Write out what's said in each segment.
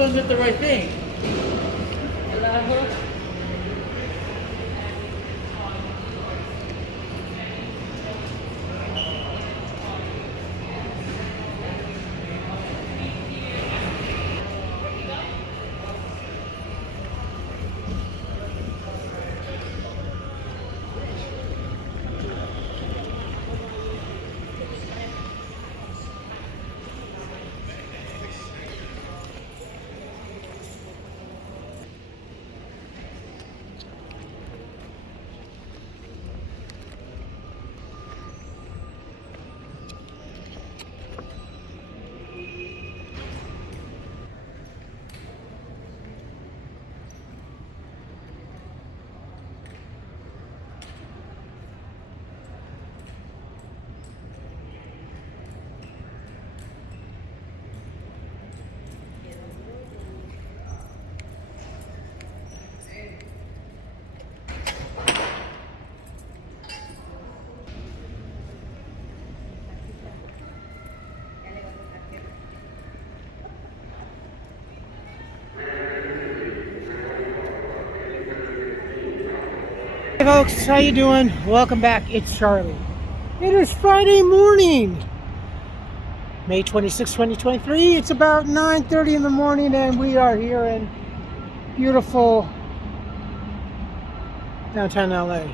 phone's at the right thing. Hello? Hey folks, how you doing? Welcome back. It's Charlie. It is Friday morning, May 26, 2023. It's about 9:30 in the morning and we are here in beautiful downtown LA.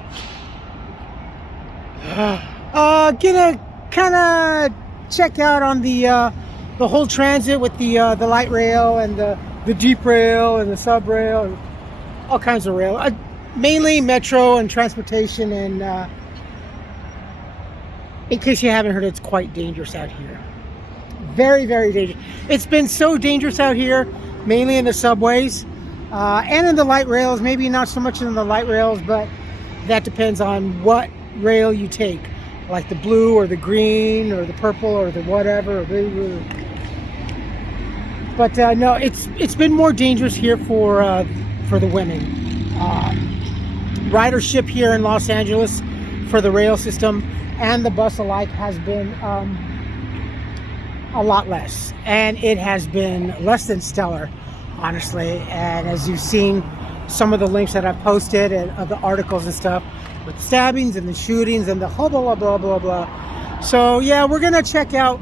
Gonna kind of check out on the whole transit with the light rail and the deep rail and the sub rail and all kinds of rail. Mainly metro and transportation, and in case you haven't heard, it's quite dangerous out here. Very, very dangerous. It's been so dangerous out here, mainly in the subways and in the light rails. Maybe not so much in the light rails, but that depends on what rail you take, like the blue or the green or the purple or the whatever. But no, it's been more dangerous here for the women. Ridership here in Los Angeles for the rail system and the bus alike has been a lot less, and it has been less than stellar, honestly. And as you've seen, some of the links that I've posted and of the articles and stuff with stabbings and the shootings and the blah blah blah blah blah. So yeah, we're gonna check out.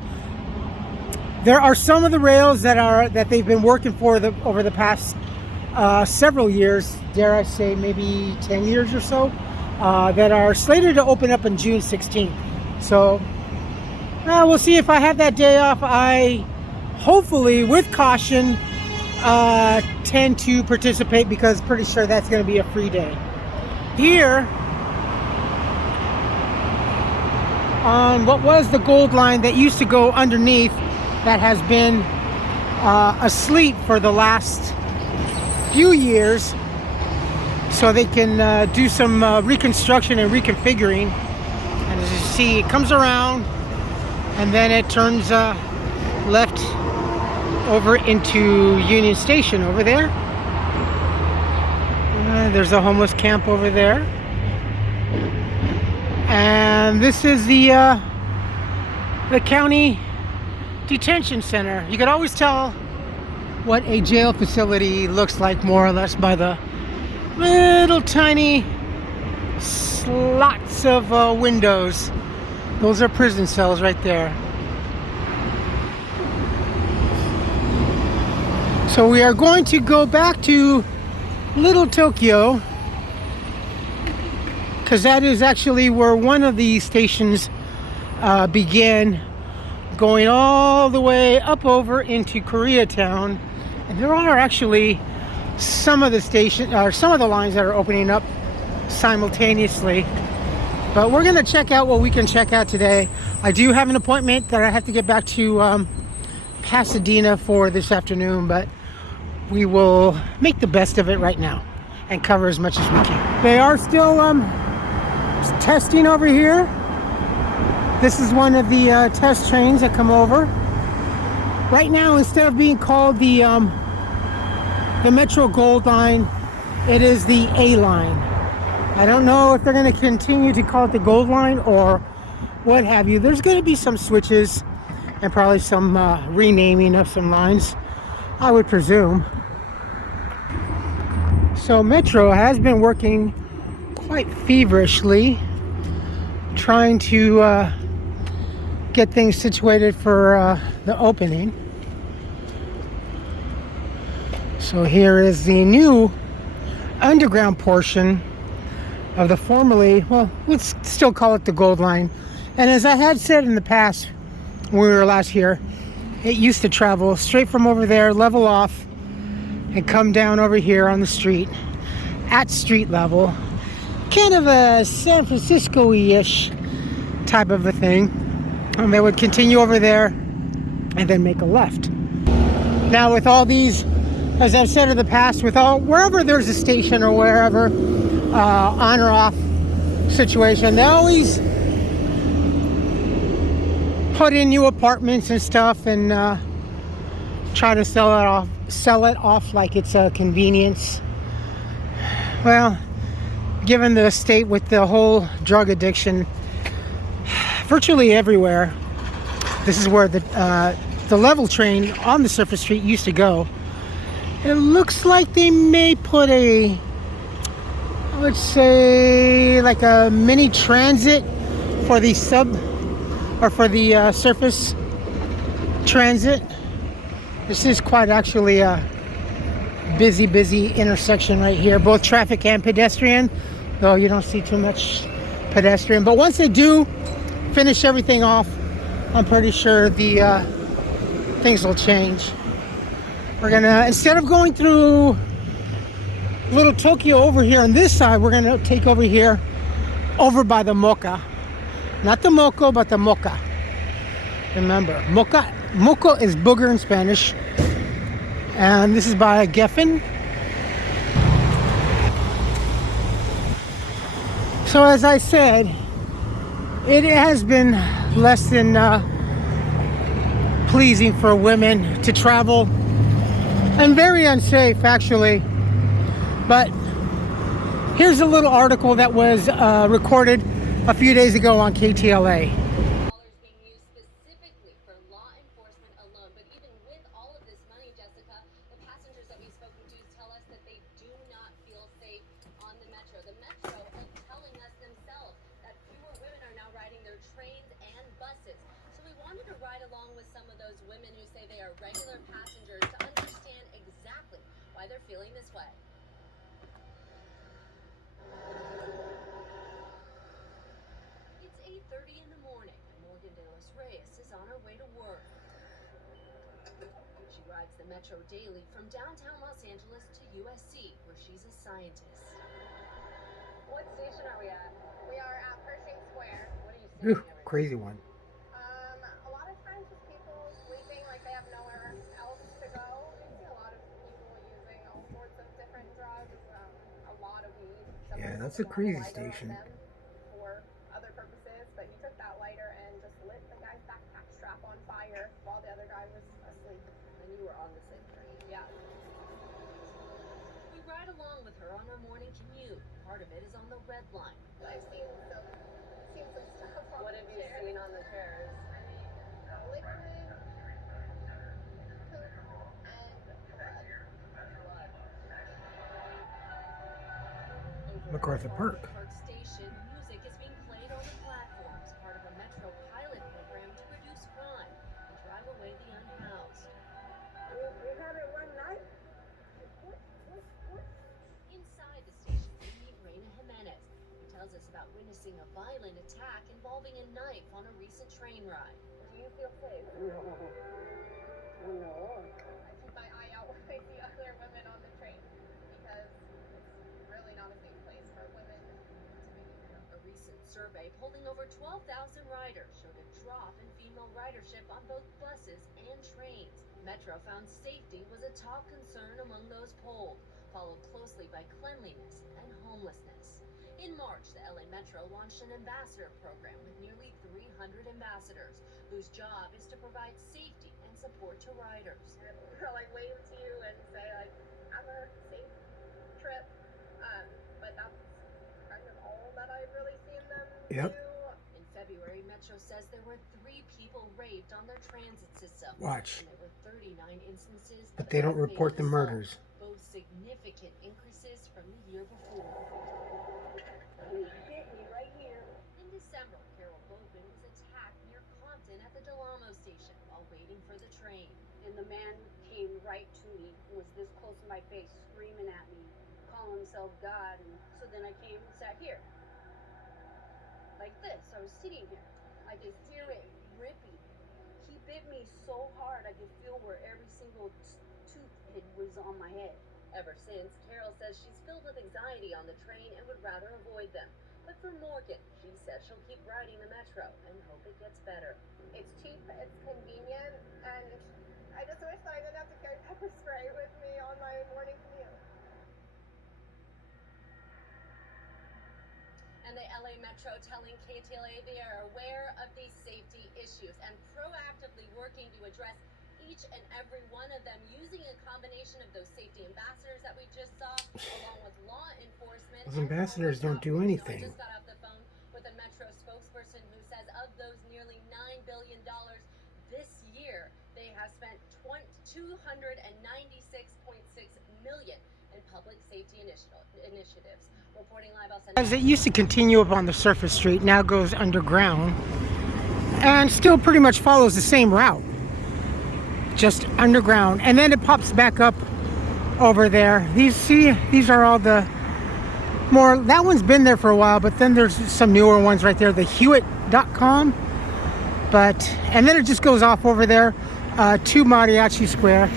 There are some of the rails that they've been working for over the past several years, dare I say maybe 10 years or so, that are slated to open up on June 16th. So we'll see if I have that day off. I hopefully, with caution, tend to participate because pretty sure that's going to be a free day. Here on what was the Gold Line that used to go underneath, that has been asleep for the last few years, so they can do some reconstruction and reconfiguring. And as you see, it comes around and then it turns left over into Union Station over there. There's a homeless camp over there, and this is the county detention center. You could always tell what a jail facility looks like more or less by the little tiny slots of windows. Those are prison cells right there. So we are going to go back to Little Tokyo, because that is actually where one of the stations began, going all the way up over into Koreatown. And there are actually some of the lines that are opening up simultaneously. But we're going to check out what we can check out today. I do have an appointment that I have to get back to Pasadena for this afternoon, but we will make the best of it right now and cover as much as we can. They are still testing over here. This is one of the test trains that come over. Right now, instead of being called the Metro Gold Line, it is the A Line. I don't know if they're going to continue to call it the Gold Line or what have you. There's going to be some switches and probably some renaming of some lines. I would presume. So Metro has been working quite feverishly, trying to get things situated for the opening. So here is the new underground portion of the formerly, well, let's still call it the Gold Line. And as I had said in the past when we were last here, it used to travel straight from over there, level off, and come down over here on the street at street level. Kind of a San Francisco-ish type of a thing. And they would continue over there and then make a left. Now with all these, as I've said in the past, with all, wherever there's a station or wherever, on or off situation, they always put in new apartments and stuff and try to sell it off like it's a convenience. Well, given the state with the whole drug addiction virtually everywhere, this is where the level train on the surface street used to go. It looks like they may put a, I would say, like a mini transit for the surface transit. This is quite actually a busy intersection right here, both traffic and pedestrian, though you don't see too much pedestrian. But once they do finish everything off, I'm pretty sure the things will change. We're gonna, instead of going through Little Tokyo over here on this side, we're gonna take over here, over by the Mocha. Not the Moco, but the Mocha. Remember, Moco is booger in Spanish. And this is by Geffen. So as I said, it has been less than pleasing for women to travel, and very unsafe actually. But here's a little article that was recorded a few days ago on KTLA. Being used specifically for law enforcement alone. But even with all of this money, Jessica, the passengers that we've spoken to tell us that they do not feel safe on the Metro. The Metro is telling us themselves that fewer women are now riding their trains and buses. So we wanted to ride along with some of those women who say they are regular passengers to understand exactly why they're feeling this way. It's 8:30 in the morning, and Morgan De Los Reyes is on her way to work. She rides the Metro daily from downtown Los Angeles to USC, where she's a scientist. What station are we at? We are at Pershing Square. What are you seeing? Crazy one. A lot of times just people sleeping like they have nowhere else to go. We see a lot of people using all sorts of different drugs, a lot of weed. Yeah, that's a crazy station. For other purposes, but he took that lighter and just lit the guy's backpack strap on fire while the other guy was asleep. And you were on the same train. Yeah. We ride along with her on her morning commute. Part of it is on the Red Line. I've seen some stuff on What the have you chairs. seen on the chairs? Liquid, poop, and blood. MacArthur Park. Station, music is being played on the platforms, part of a Metro pilot program to reduce crime and drive away the unhoused. We had it one night. Inside the station, we meet Reina Jimenez, who tells us about witnessing a violent attack involving a knife on a recent train ride. Do you feel safe? No. I keep my eye out when I see other women on the train because it's really not a safe place for women to be. A recent survey polling over 12,000 riders showed a drop in female ridership on both buses and trains. Metro found safety was a top concern among those polled, followed closely by cleanliness and homelessness. In March, the LA Metro launched an ambassador program with nearly 300 ambassadors, whose job is to provide safety and support to riders. They'll like wave to you and say like, have a safe trip. But that's all that I've really seen them Yep. do. In February, Metro says there were 3 people people raped on their transit system. Watch. And there were 39 instances But of they don't aggravated report the assault, murders. both significant increases from the year before. He hit me right here. In December, Carol Bowman was attacked near Compton at the Delamo station while waiting for the train. And the man came right to me, was this close to my face, screaming at me, calling himself God. And so then I came and sat here. Like this. I was sitting here. I could hear it ripping. He bit me so hard I could feel where every single tooth was on my head. Ever since, Carol says she's filled with anxiety on the train and would rather avoid them. But for Morgan, she says she'll keep riding the metro and hope it gets better. It's cheap, it's convenient, and I just wish that I didn't have to carry pepper spray with me on my morning commute. And the LA Metro telling KTLA they are aware of these safety issues and proactively working to address each and every one of them using a combination of those safety ambassadors that we just saw, along with law enforcement. Those ambassadors don't do anything. I just got off the phone with a Metro spokesperson who says of those nearly $9 billion this year, they have spent $296.6 million in public safety initiatives. Reporting live, I'll send As it used to continue up on the surface street, now goes underground and still pretty much follows the same route, just underground, and then it pops back up over there. These are all the more, that one's been there for a while, but then there's some newer ones right there, the Hewitt.com, and then it just goes off over there to Mariachi Square,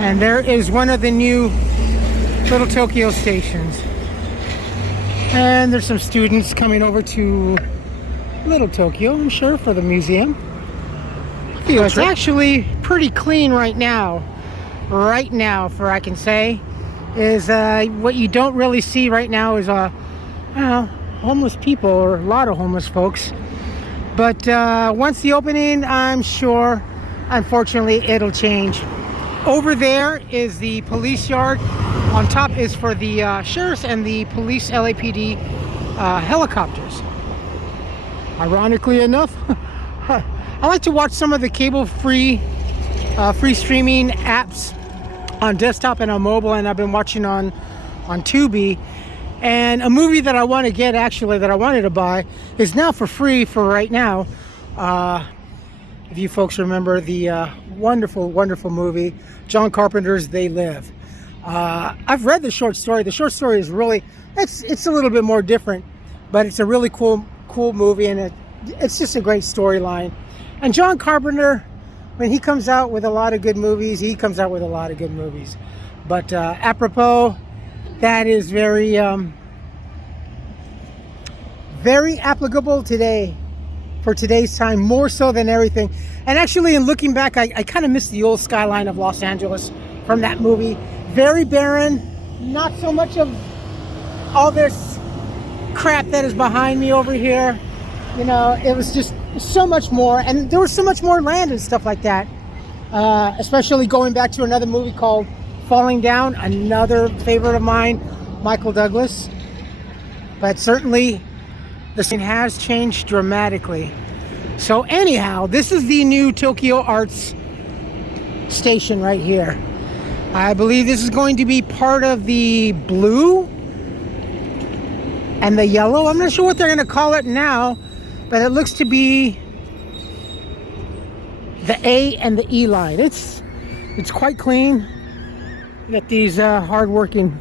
and there is one of the new Little Tokyo stations, and there's some students coming over to Little Tokyo, I'm sure, for the museum. It's actually pretty clean right now, for I can say, is what you don't really see right now is homeless people, or a lot of homeless folks, but once the opening, I'm sure, unfortunately, it'll change. Over there is the police yard. On top is for the sheriff's and the police LAPD helicopters. Ironically enough, I like to watch some of the cable-free free streaming apps on desktop and on mobile, and I've been watching on Tubi. And a movie that I want to get, actually, that I wanted to buy, is now for free for right now. If you folks remember the wonderful, wonderful movie, John Carpenter's They Live. I've read the short story. The short story is really, it's a little bit more different, but it's a really cool movie, and it's just a great storyline. And John Carpenter, when he comes out with a lot of good movies, he comes out with a lot of good movies. But apropos, that is very, very applicable today, for today's time, more so than everything. And actually, in looking back, I kind of miss the old skyline of Los Angeles from that movie. Very barren, not so much of all this crap that is behind me over here. You know, it was just so much more, and there was so much more land and stuff like that. Especially going back to another movie called Falling Down, another favorite of mine, Michael Douglas. But certainly the scene has changed dramatically. So anyhow, this is the new Tokyo Arts station right here. I believe this is going to be part of the blue and the yellow. I'm not sure what they're going to call it now, but it looks to be the A and the E line. It's quite clean. You got these hardworking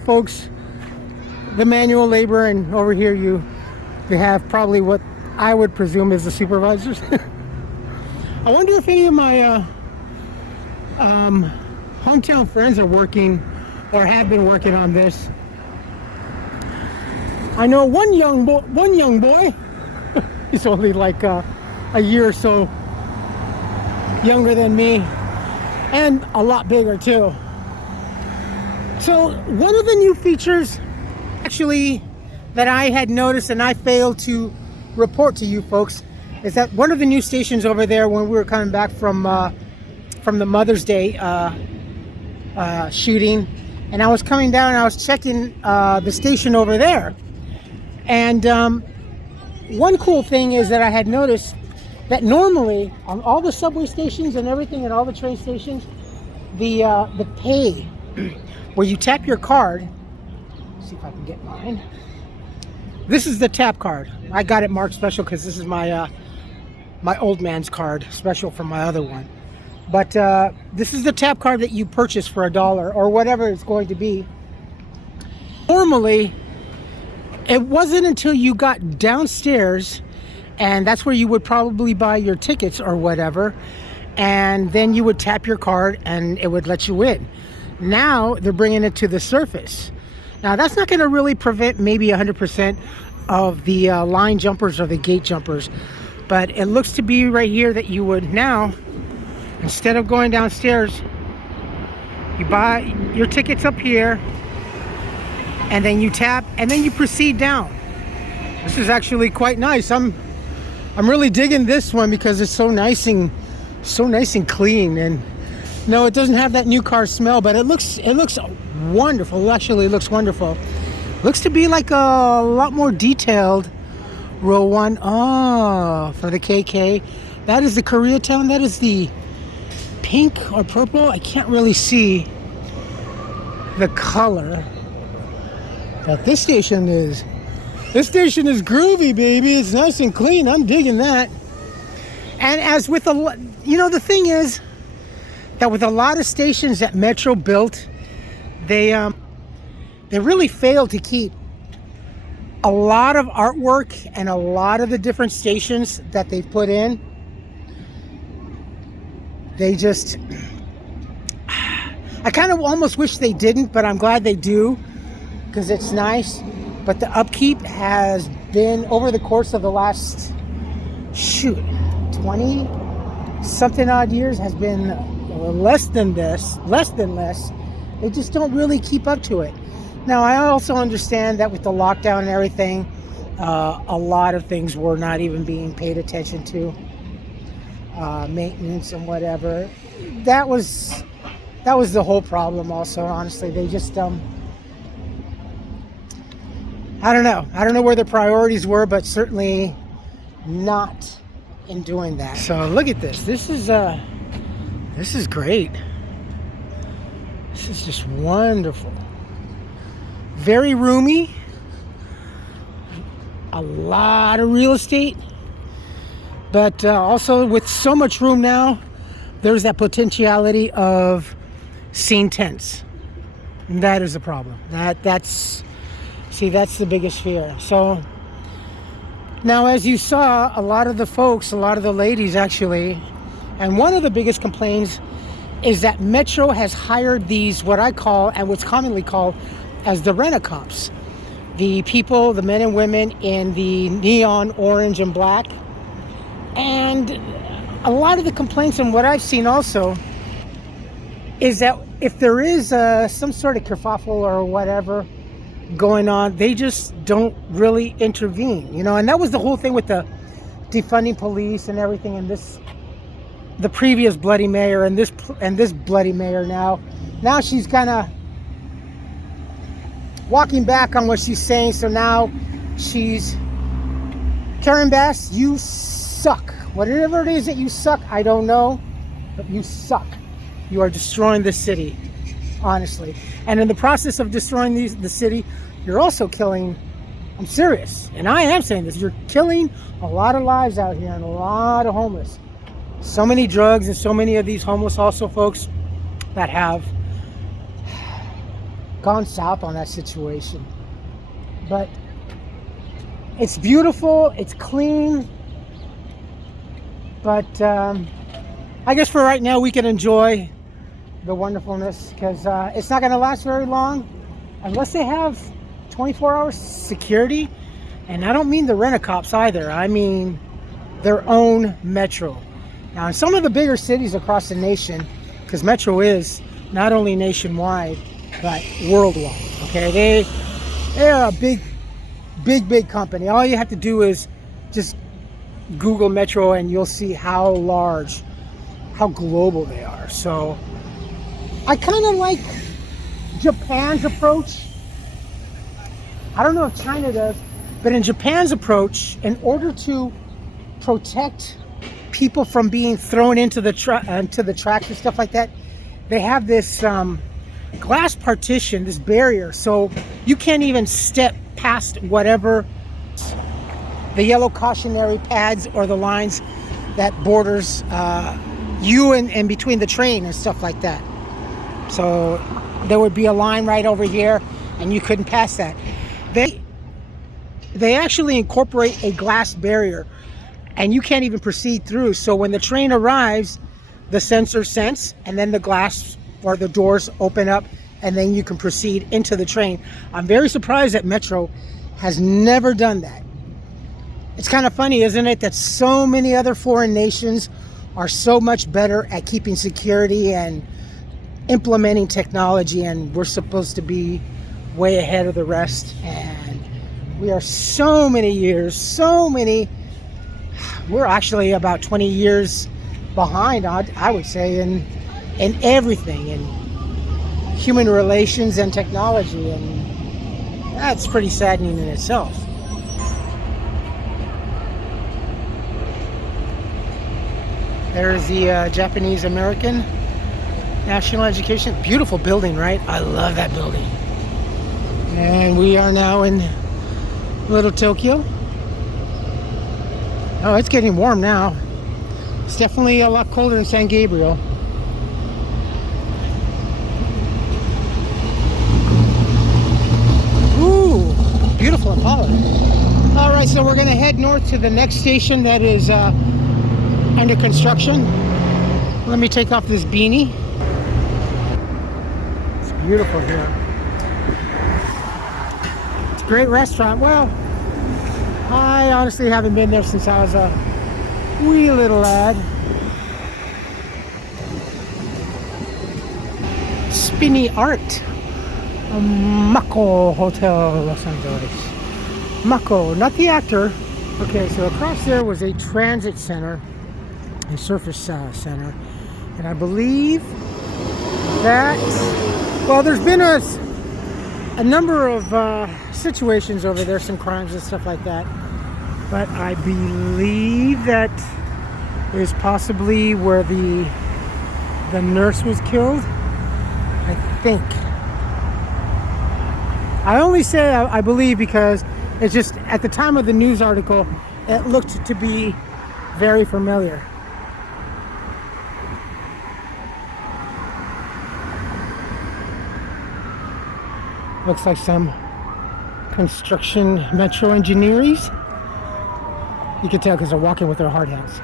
folks, the manual labor, and over here you have probably what I would presume is the supervisors. I wonder if any of my hometown friends are working or have been working on this. I know one young boy, he's only like a year or so younger than me, and a lot bigger too. So one of the new features, actually, that I had noticed and I failed to report to you folks, is that one of the new stations over there, when we were coming back from the Mother's Day shooting, and I was coming down and I was checking the station over there, And one cool thing is that I had noticed that normally on all the subway stations and everything and all the train stations, the pay where you tap your card. Let's see if I can get mine. This is the tap card. I got it marked special because this is my my old man's card, special from my other one. But this is the tap card that you purchase for $1 or whatever it's going to be. Normally, it wasn't until you got downstairs, and that's where you would probably buy your tickets or whatever, and then you would tap your card and it would let you in. Now they're bringing it to the surface. Now that's not going to really prevent maybe 100% of the line jumpers or the gate jumpers, but it looks to be right here that you would now, instead of going downstairs, you buy your tickets up here, and then you tap, and then you proceed down. This is actually quite nice. I'm really digging this one because it's so nice and clean. And no, it doesn't have that new car smell, but it looks wonderful. It actually looks wonderful. Looks to be like a lot more detailed. Row 1. Oh, for the KK. That is the Koreatown. That is the pink or purple. I can't really see the color. But this station is groovy, baby. It's nice and clean. I'm digging that. And as with the thing is that with a lot of stations that Metro built, they really failed to keep a lot of artwork and a lot of the different stations that they've put in. They just, I kind of almost wish they didn't, but I'm glad they do because it's nice. But the upkeep has been over the course of the last 20 something odd years has been less than less. They just don't really keep up to it. Now, I also understand that with the lockdown and everything, a lot of things were not even being paid attention to, maintenance and whatever. That was the whole problem. Also, honestly, they just I don't know where the priorities were, but certainly not in doing that. So look at this. This is great. This is just wonderful. Very roomy. A lot of real estate. But also with so much room now, there's that potentiality of scene tents. And that is a problem. That's the biggest fear. So now, as you saw, a lot of the ladies actually, and one of the biggest complaints is that Metro has hired these, what I call, and what's commonly called as the rent-a-cops. The people, the men and women in the neon orange and black. And a lot of the complaints, and what I've seen also, is that if there is some sort of kerfuffle or whatever going on, they just don't really intervene, and that was the whole thing with the defunding police and everything, and the previous bloody mayor and this bloody mayor now she's kind of walking back on what she's saying. So now she's, Karen Bass, you suck. Whatever it is that you suck, I don't know, but you suck. You are destroying this city, honestly. And in the process of destroying the city, you're also killing, I'm serious, and I am saying this, you're killing a lot of lives out here and a lot of homeless. So many drugs and so many of these homeless also folks that have gone south on that situation. But it's beautiful, it's clean, but I guess for right now we can enjoy the wonderfulness because it's not going to last very long unless they have 24-hour security. And I don't mean the rent-a-cops either, I mean their own Metro. Now, in some of the bigger cities across the nation, because Metro is not only nationwide but worldwide, okay, they're a big company. All you have to do is just Google Metro and you'll see how large, how global they are. So I kind of like Japan's approach. I don't know if China does, But in Japan's approach, in order to protect people from being thrown into the tracks and stuff like that, they have this glass partition, this barrier, so you can't even step past whatever the yellow cautionary pads or the lines that borders you and between the train and stuff like that. So there would be a line right over here and you couldn't pass that. They actually incorporate a glass barrier and you can't even proceed through. So when the train arrives, the sensor sense and then the glass or the doors open up and then you can proceed into the train. I'm very surprised that Metro has never done that. It's kind of funny, isn't it, that so many other foreign nations are so much better at keeping security and implementing technology, and we're supposed to be way ahead of the rest, and we are so many years, we're actually about 20 years behind, I would say, in everything, in human relations and technology, and that's pretty saddening in itself. There's the Japanese American National Education. Beautiful building, right? I love that building. And we are now in Little Tokyo. Oh, it's getting warm now. It's definitely a lot colder than San Gabriel. Ooh, beautiful Impala. All right, so we're gonna head north to the next station that is under construction. Let me take off this beanie. It's beautiful here. It's a great restaurant. Well, I honestly haven't been there since I was a wee little lad. Spinny Art. Mako Hotel, Los Angeles. Mako, not the actor. Okay, so across there was a transit center, a surface center, and I believe that, well, there's been a number of situations over there, some crimes and stuff like that, but I believe that is possibly where the nurse was killed, I think. I only say I believe because it's just, at the time of the news article, it looked to be very familiar. Looks like some construction metro engineers. You can tell because they're walking with their hard hats.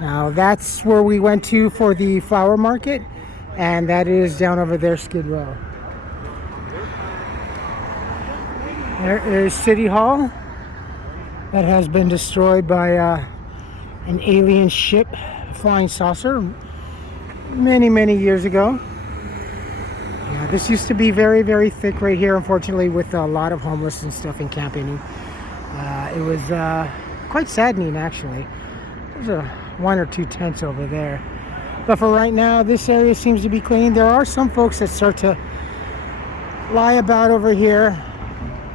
Now that's where we went to for the flower market, and that is down over there, Skid Row. There is City Hall that has been destroyed by an alien ship, flying saucer, many years ago. Yeah, this used to be very thick right here, unfortunately, with a lot of homeless and stuff and camping. It was quite saddening, actually. There's one or two tents over there. But for right now, this area seems to be clean. There are some folks that start to lie about over here.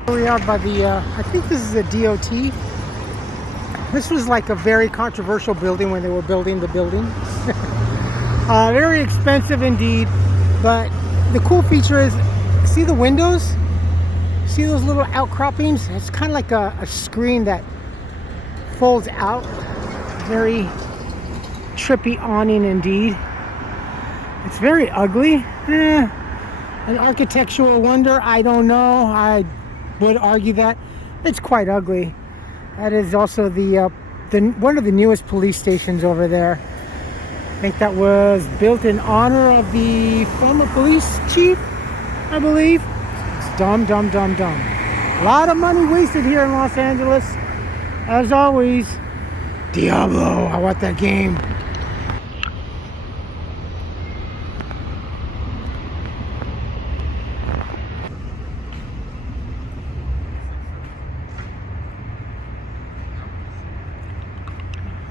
We are by the, I think this is a DOT. This was like a very controversial building when they were building the building. Very expensive indeed, but the cool feature is, see the windows? See those little outcroppings? It's kind of like a screen that folds out. Very trippy awning indeed. It's very ugly. An architectural wonder, I don't know. I would argue that it's quite ugly. That is also the one of the newest police stations over there. I think that was built in honor of the former police chief, I believe. It's dumb. A lot of money wasted here in Los Angeles. As always, Diablo, I want that game.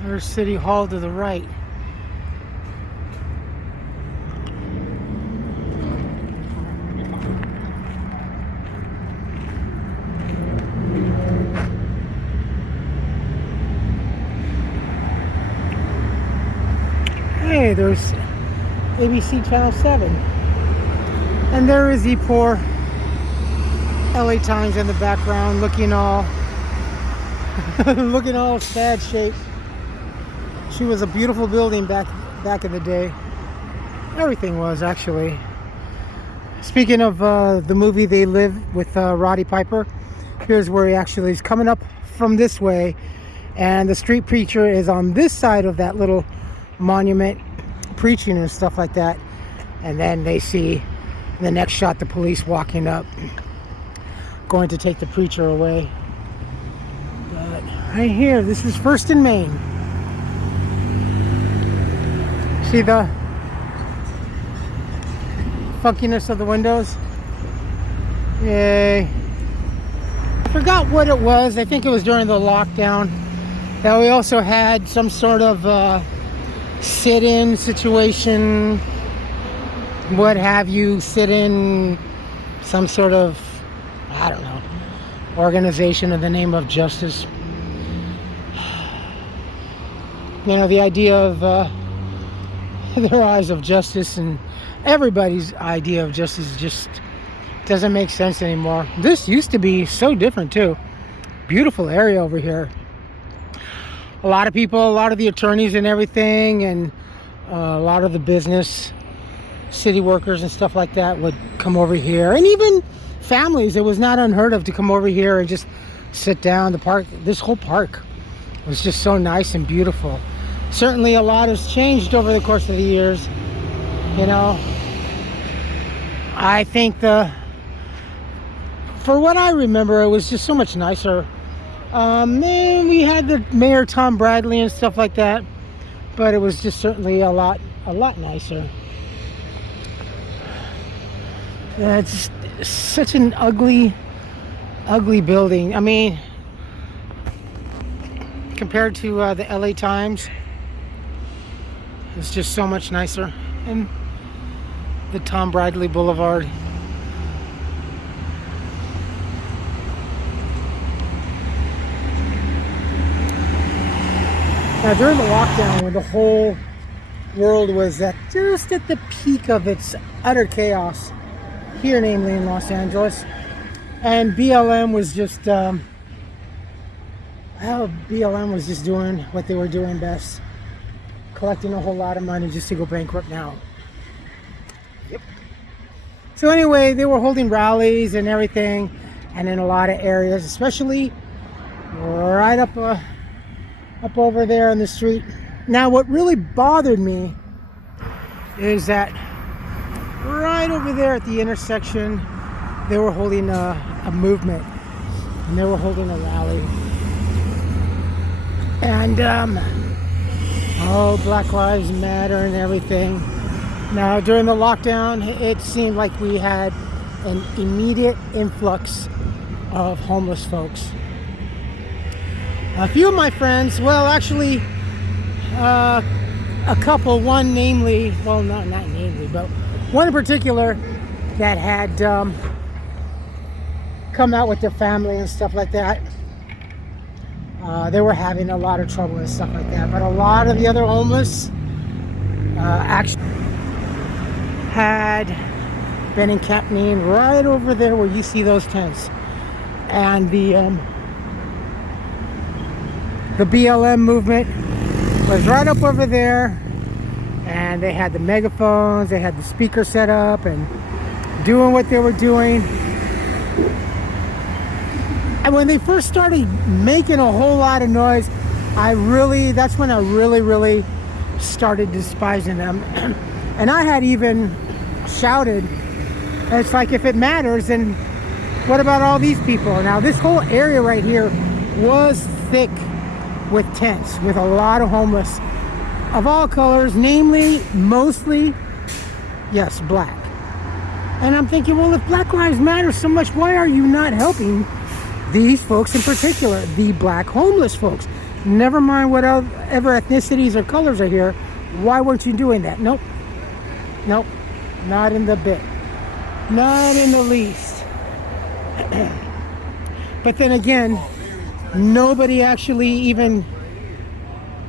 There's City Hall to the right. Hey, there's ABC Channel 7. And there is the poor LA Times in the background looking all looking all sad shape. She was a beautiful building back in the day. Everything was, actually. Speaking of the movie They Live with Roddy Piper, here's where he actually is coming up from this way, and the street preacher is on this side of that little monument preaching and stuff like that. And then they see in the next shot the police walking up, going to take the preacher away. But right here, this is First and Main. See the funkiness of the windows? Yay. I forgot what it was. I think it was during the lockdown that we also had some sort of sit-in situation, what have you, sit in some sort of, I don't know, organization in the name of justice. You know, the idea of their eyes of justice and everybody's idea of justice just doesn't make sense anymore. This used to be so different too. Beautiful area over here. A lot of people, a lot of the attorneys and everything, and a lot of the business, city workers and stuff like that would come over here. And even families, it was not unheard of to come over here and just sit down. The park, this whole park was just so nice and beautiful. Certainly a lot has changed over the course of the years. You know, I think for what I remember, it was just so much nicer. Man, we had the Mayor Tom Bradley and stuff like that, but it was just certainly a lot nicer. Yeah, it's such an ugly building. I mean, compared to the LA Times, it's just so much nicer. And the Tom Bradley Boulevard. Now, during the lockdown, when the whole world was just at the peak of its utter chaos, here namely in Los Angeles, and BLM was just, BLM was just doing what they were doing best, collecting a whole lot of money just to go bankrupt now. Yep. So anyway, they were holding rallies and everything, and in a lot of areas, especially right up over there on the street. Now, what really bothered me is that right over there at the intersection, they were holding a movement, and they were holding a rally. And Black Lives Matter and everything. Now, during the lockdown, it seemed like we had an immediate influx of homeless folks. A few of my friends, well, actually, a couple, one namely, well, not namely, but one in particular that had come out with their family and stuff like that. They were having a lot of trouble and stuff like that. But a lot of the other homeless actually had been encamping right over there where you see those tents. And the BLM movement was right up over there, and they had the megaphones, they had the speaker set up and doing what they were doing. And when they first started making a whole lot of noise, that's when I really started despising them. And I had even shouted, it's like, if it matters, then what about all these people? Now, this whole area right here was thick with tents, with a lot of homeless of all colors, namely, mostly, yes, black. And I'm thinking, well, if Black Lives Matter so much, why are you not helping these folks in particular, the black homeless folks? Never mind whatever ethnicities or colors are here. Why weren't you doing that? Nope, not in the bit, not in the least. But then again, nobody actually even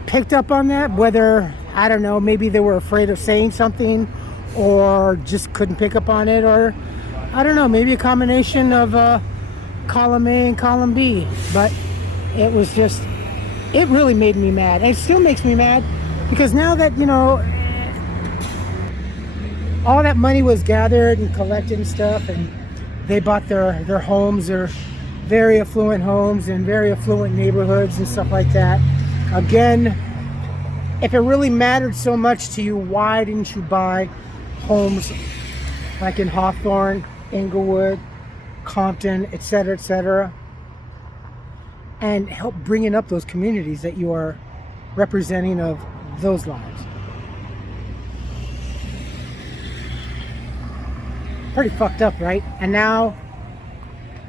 picked up on that, whether I don't know, maybe they were afraid of saying something or just couldn't pick up on it, or I don't know, maybe a combination of column A and column B. But it was just, it really made me mad. And it still makes me mad because now that, you know, all that money was gathered and collected and stuff, and they bought their homes, their very affluent homes in very affluent neighborhoods and stuff like that. Again, if it really mattered so much to you, why didn't you buy homes like in Hawthorne, Inglewood, Compton, etc., and help bringing up those communities that you are representing of those lives? Pretty fucked up, right? And now,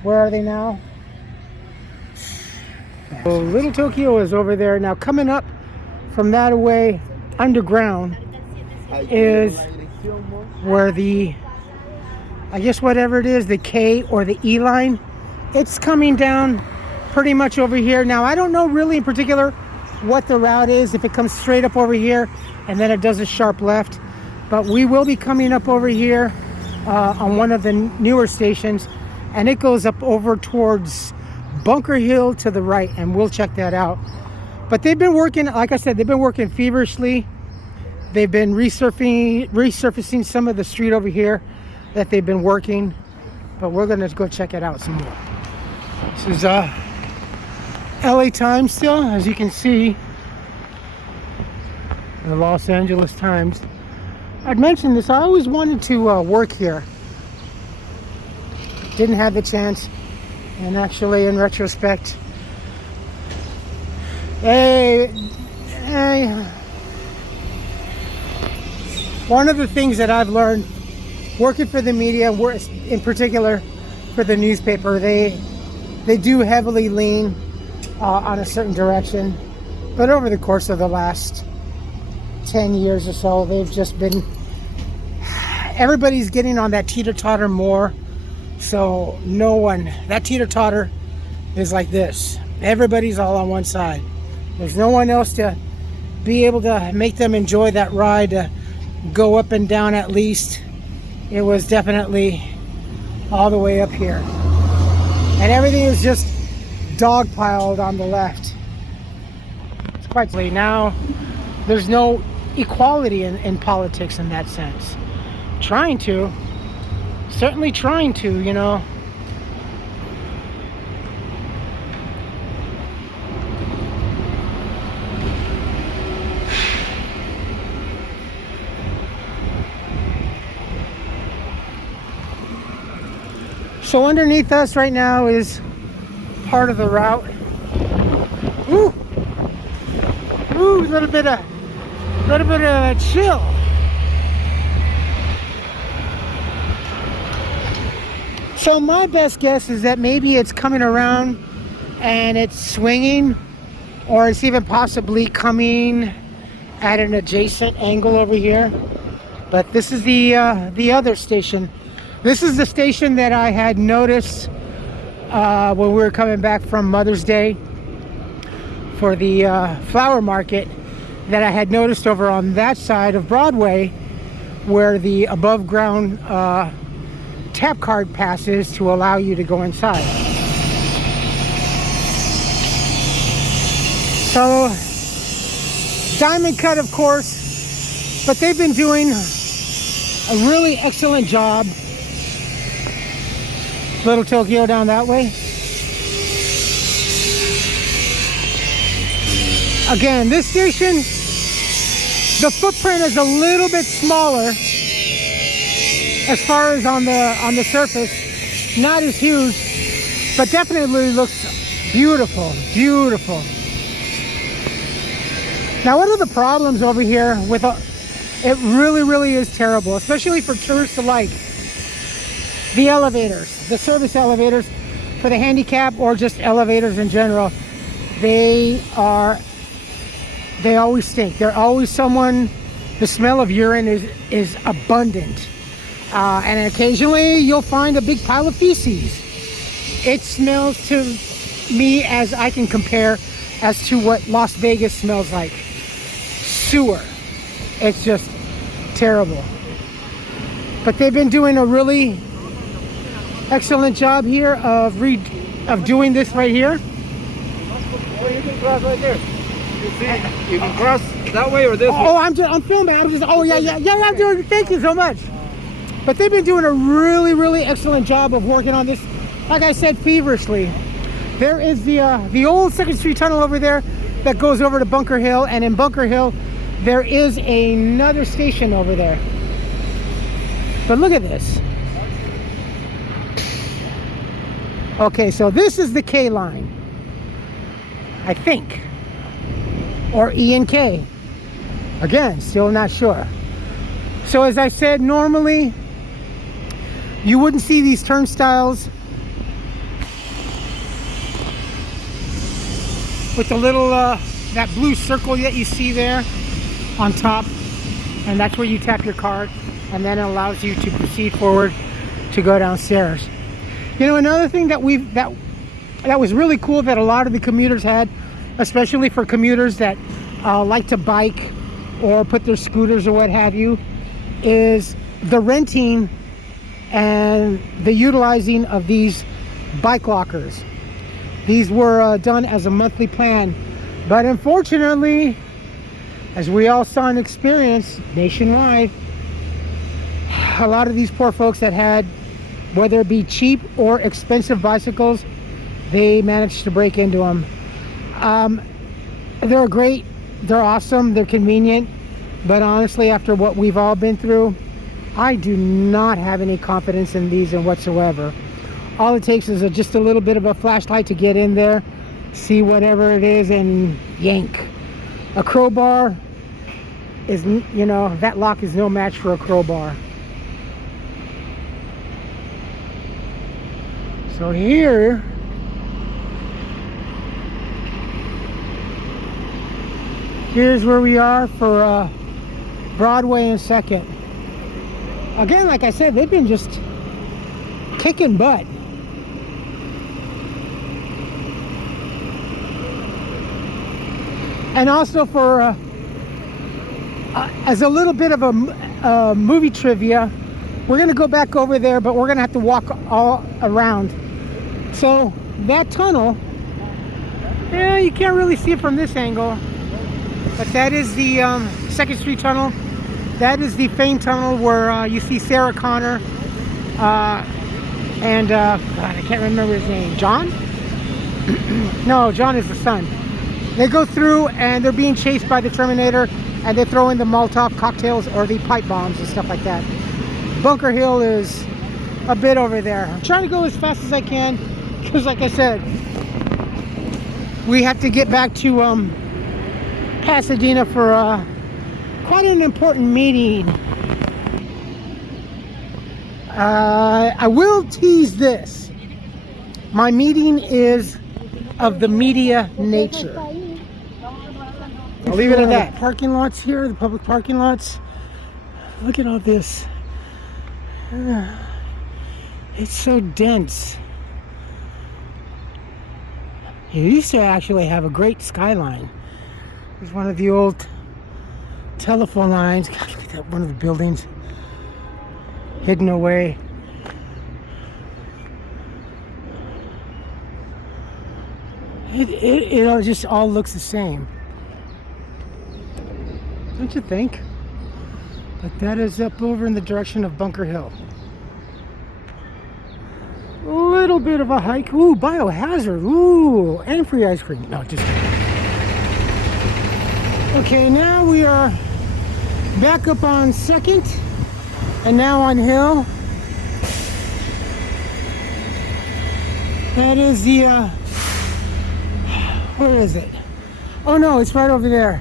where are they now? So Little Tokyo is over there. Now coming up from that away underground is where the, I guess whatever it is, the K or the E line, it's coming down pretty much over here. Now I don't know really in particular what the route is, if it comes straight up over here and then it does a sharp left, but we will be coming up over here on one of the newer stations, and it goes up over towards Bunker Hill to the right, and we'll check that out. But they've been working, like I said, they've been working feverishly. They've been resurfacing some of the street over here that they've been working, but we're gonna go check it out some more. This is LA Times still, as you can see, the Los Angeles Times. I'd mentioned this, I always wanted to work here. Didn't have the chance, and actually in retrospect, one of the things that I've learned working for the media, in particular for the newspaper, they do heavily lean on a certain direction, but over the course of the last 10 years or so, they've just been, everybody's getting on that teeter-totter more. So no one, that teeter-totter is like this. Everybody's all on one side. There's no one else to be able to make them enjoy that ride, to go up and down at least. It was definitely all the way up here. And everything is just dogpiled on the left. It's quite late now. There's no equality in politics in that sense. Certainly trying to, you know. So underneath us right now is part of the route. Ooh, a little bit of a chill. So my best guess is that maybe it's coming around and it's swinging, or it's even possibly coming at an adjacent angle over here. But this is the other station. This is the station that I had noticed when we were coming back from Mother's Day for the flower market, that I had noticed over on that side of Broadway, where the above ground tap card passes to allow you to go inside. So diamond cut, of course, but they've been doing a really excellent job. Little Tokyo down that way. Again, this station, the footprint is a little bit smaller as far as on the surface, not as huge, but definitely looks beautiful, beautiful. Now, one of the problems over here with it really is terrible, especially for tourists alike. The elevators, the service elevators for the handicap, or just elevators in general, they always stink. They're always someone, the smell of urine is abundant. And occasionally you'll find a big pile of feces. It smells to me, as I can compare, as to what Las Vegas smells like. Sewer. It's just terrible. But they've been doing a really excellent job here of doing this right here. Oh, you can cross right there. You see, you can cross that way or this way. Oh, I'm filming. Oh yeah. I'm doing. Thank you so much. But they've been doing a really excellent job of working on this. Like I said, feverishly. There is the old 2nd Street tunnel over there that goes over to Bunker Hill, and in Bunker Hill there is another station over there. But look at this. Okay, so this is the K line, I think, or E and K. Again, still not sure. So as I said, normally you wouldn't see these turnstiles with the little that blue circle that you see there on top, and that's where you tap your card, and then it allows you to proceed forward to go downstairs. You know, another thing that that was really cool that a lot of the commuters had, especially for commuters that like to bike or put their scooters or what have you, is the renting and the utilizing of these bike lockers. These were done as a monthly plan, but unfortunately, as we all saw and experienced nationwide, a lot of these poor folks that had, whether it be cheap or expensive bicycles, they managed to break into them. They're great, they're awesome, they're convenient, but honestly, after what we've all been through, I do not have any confidence in these whatsoever. All it takes is just a little bit of a flashlight to get in there, see whatever it is, and yank. A crowbar is, you know, that lock is no match for a crowbar. So here's where we are for Broadway and 2nd. Again, like I said, they've been just kicking butt. And also for as a little bit of a movie trivia, we're gonna go back over there, but we're gonna have to walk all around. So that tunnel, yeah, you can't really see it from this angle, but that is the 2nd Street tunnel. That is the famed tunnel where you see Sarah Connor and God, I can't remember his name. John? No, John is the son. They go through and they're being chased by the Terminator, and they throw in the Molotov cocktails or the pipe bombs and stuff like that. Bunker Hill is a bit over there. I'm trying to go as fast as I can because, like I said, we have to get back to Pasadena for quite an important meeting. I will tease this. My meeting is of the media nature. I'll leave it at that. Parking lots here, the public parking lots. Look at all this. It's so dense. You used to actually have a great skyline. There's one of the old telephone lines. God, look at that, one of the buildings hidden away. It just all looks the same, don't you think? But that is up over in the direction of Bunker Hill. A little bit of a hike. Ooh, biohazard. Ooh, and free ice cream. No, just kidding. Okay, now we are back up on 2nd and now on Hill. That is the where is it? Oh no, it's right over there.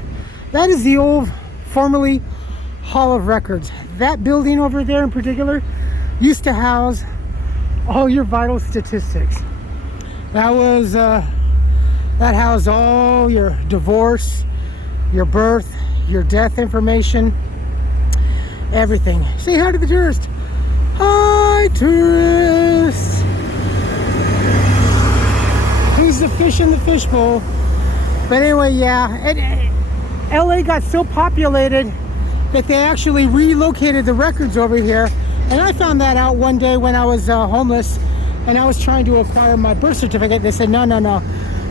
That is the old, formerly Hall of Records. That building over there in particular used to house all your vital statistics. That was that housed all your divorce, your birth, your death information, everything. Say hi to the tourist. Hi, tourists. Who's the fish in the fishbowl? But anyway, yeah, LA got so populated that they actually relocated the records over here. And I found that out one day when I was homeless and I was trying to acquire my birth certificate. They said, no,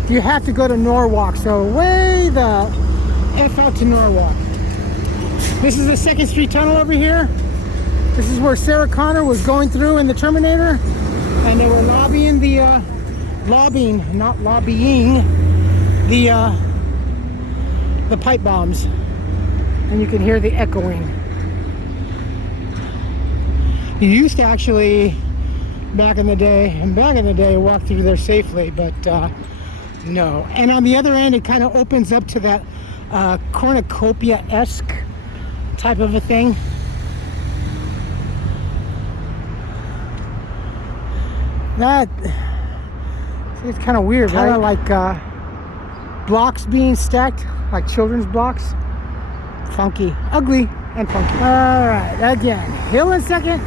you have to go to Norwalk. So way the F out to Norwalk. This is the 2nd Street Tunnel over here. This is where Sarah Connor was going through in the Terminator, and they were lobbying the the pipe bombs, and you can hear the echoing. You used to actually, back in the day, walk through there safely, but no. And on the other end, it kind of opens up to that cornucopia-esque type of a thing. That, it's kind of weird, right? Kind of like blocks being stacked, like children's blocks. Funky, ugly, and funky. All right, again, hill in second.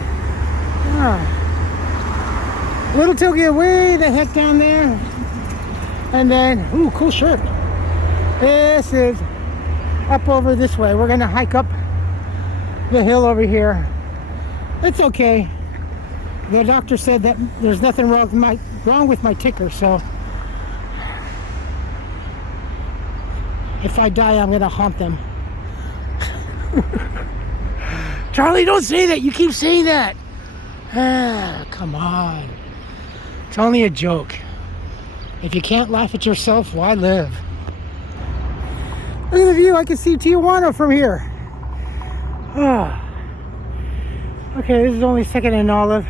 Little Tokyo way the heck down there. And then, ooh, cool shirt. This is up over this way. We're gonna hike up the hill over here. It's okay. The doctor said that there's nothing wrong with my ticker, so if I die, I'm gonna haunt them. Charlie, don't say that. You keep saying that. Ah, come on. It's only a joke. If you can't laugh at yourself, why live? Look at the view. I can see Tijuana from here. Ah. Okay, this is only 2nd and Olive.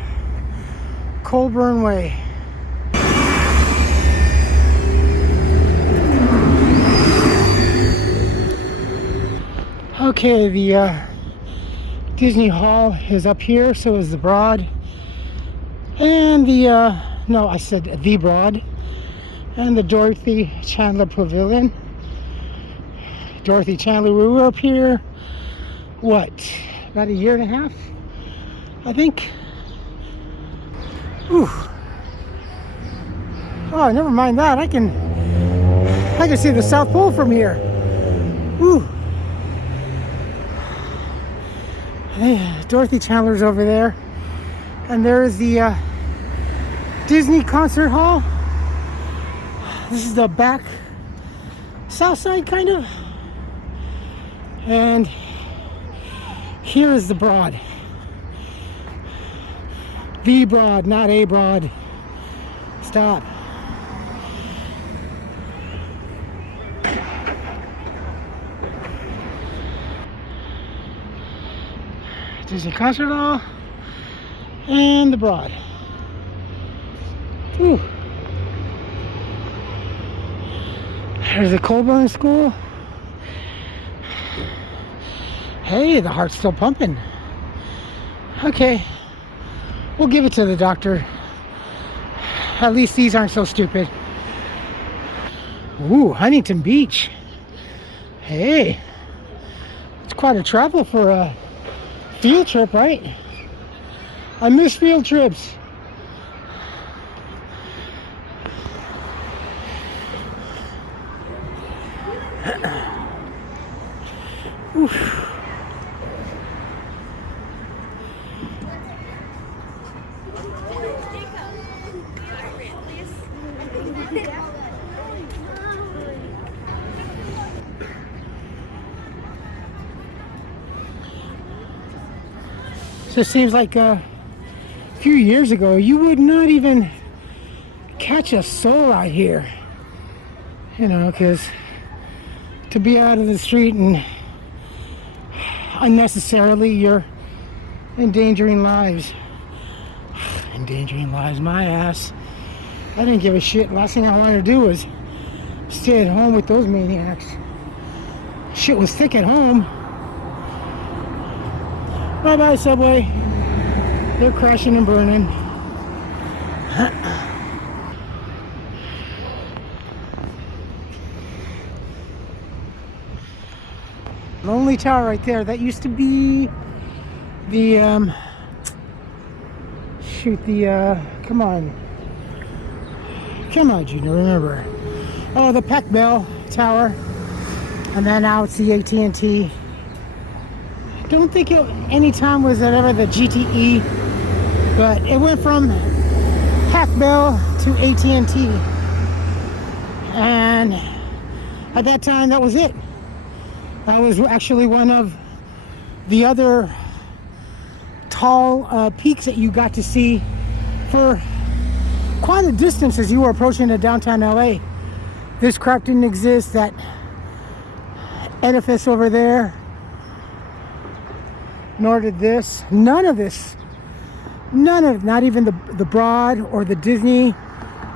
Colburn Way. Okay, the Disney Hall is up here, so is the Broad. And the, no, I said the Broad. And the Dorothy Chandler Pavilion. Dorothy Chandler, we were up here, what, about a year and a half, I think. Ooh. Oh, never mind that. I can see the South Pole from here. Ooh. Hey, Dorothy Chandler's over there, and there is the Disney Concert Hall. This is the back south side, kind of, and here is the Broad. The Broad, not a Broad. Stop. Disney Concert Hall and the Broad. Whew. There's the Colburn School. Hey, the heart's still pumping. Okay. We'll give it to the doctor. At least these aren't so stupid. Ooh, Huntington Beach. Hey. It's quite a travel for a field trip, right? I miss field trips. Oof. So it seems like a few years ago you would not even catch a soul out here, you know, because to be out of the street and unnecessarily you're endangering lives. Endangering lives, my ass. I didn't give a shit. Last thing I wanted to do was stay at home with those maniacs. Shit was thick at home. Bye bye, Subway. They're crashing and burning. Lonely Tower right there. That used to be the come on, Junior, remember. Oh, the Peck Bell Tower, and then now it's the AT&T. don't think any time was it ever the GTE, but it went from Hackbell to AT&T, and at that time that was it. That was actually one of the other tall peaks that you got to see for quite a distance as you were approaching the downtown LA. This crap didn't exist. That edifice over there, nor did this. None of this. None of, not even the Broad or the Disney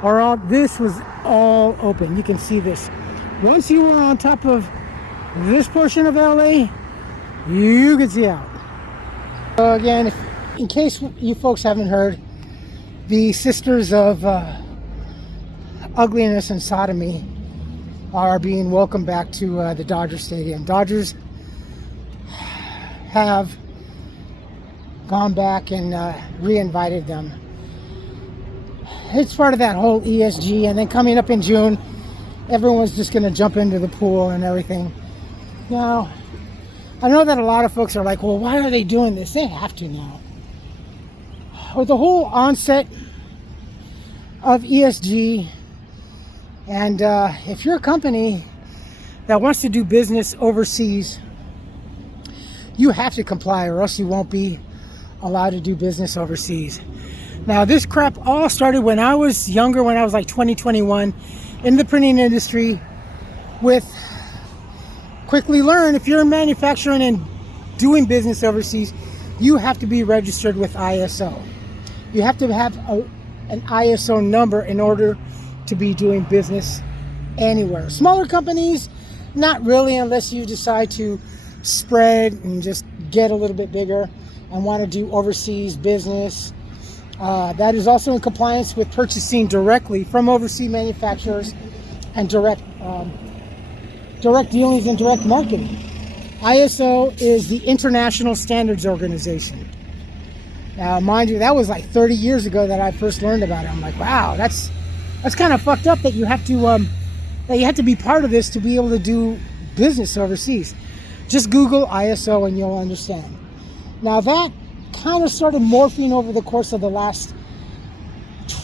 or all, this was all open. You can see this. Once you were on top of this portion of LA, you could see out. So again, in case you folks haven't heard, the Sisters of Ugliness and Sodomy are being welcomed back to the Dodger Stadium. Dodgers have gone back and re-invited them. It's part of that whole ESG, and then coming up in June, everyone's just going to jump into the pool and everything. Now, I know that a lot of folks are like, well, why are they doing this? They have to now. With the whole onset of ESG, and if you're a company that wants to do business overseas, you have to comply or else you won't be allowed to do business overseas. Now, this crap all started when I was younger, when I was like 20, 21, in the printing industry, with quickly learn if you're manufacturing and doing business overseas, you have to be registered with ISO. You have to have an ISO number in order to be doing business anywhere. Smaller companies, not really, unless you decide to spread and just get a little bit bigger and want to do overseas business. That is also in compliance with purchasing directly from overseas manufacturers and direct dealings and direct marketing. ISO is the International Standards Organization. Now, mind you, that was like 30 years ago that I first learned about it. I'm like, wow, that's kind of fucked up that you have to be part of this to be able to do business overseas. Just Google ISO and you'll understand. Now, that kind of started morphing over the course of the last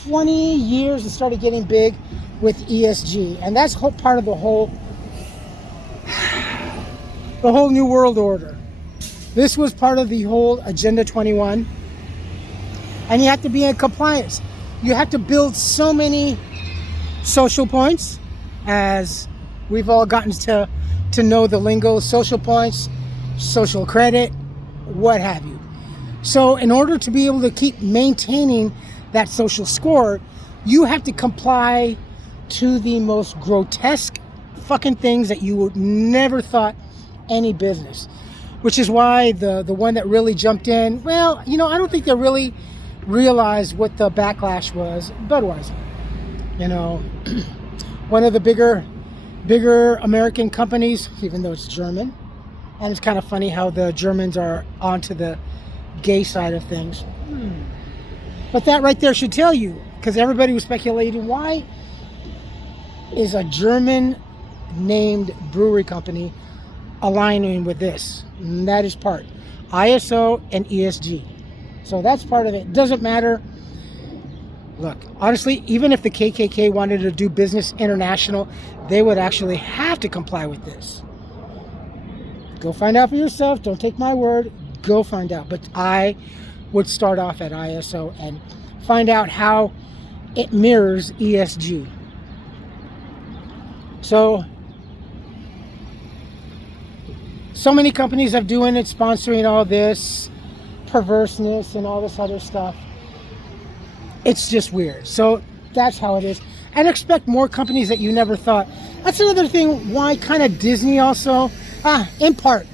20 years. It started getting big with ESG, and that's part of the whole New World Order. This was part of the whole Agenda 21, and you have to be in compliance. You have to build so many social points, as we've all gotten to know the lingo, social points, social credit, what have you. So in order to be able to keep maintaining that social score, you have to comply to the most grotesque fucking things that you would never thought any business. Which is why the one that really jumped in, well, you know, I don't think they really realized what the backlash was. Budweiser, you know, one of the bigger American companies, even though it's German. And it's kind of funny how the Germans are onto the gay side of things. But that right there should tell you, because everybody was speculating, why is a German named brewery company aligning with this? And that is part ISO and ESG. So that's part of it. Doesn't matter. Look, honestly, even if the KKK wanted to do business international, they would actually have to comply with this. Go find out for yourself. Don't take my word. Go find out. But I would start off at ISO and find out how it mirrors ESG. So many companies are doing it, sponsoring all this perverseness and all this other stuff. It's just weird. So that's how it is. And expect more companies that you never thought. That's another thing why kind of Disney also, in part.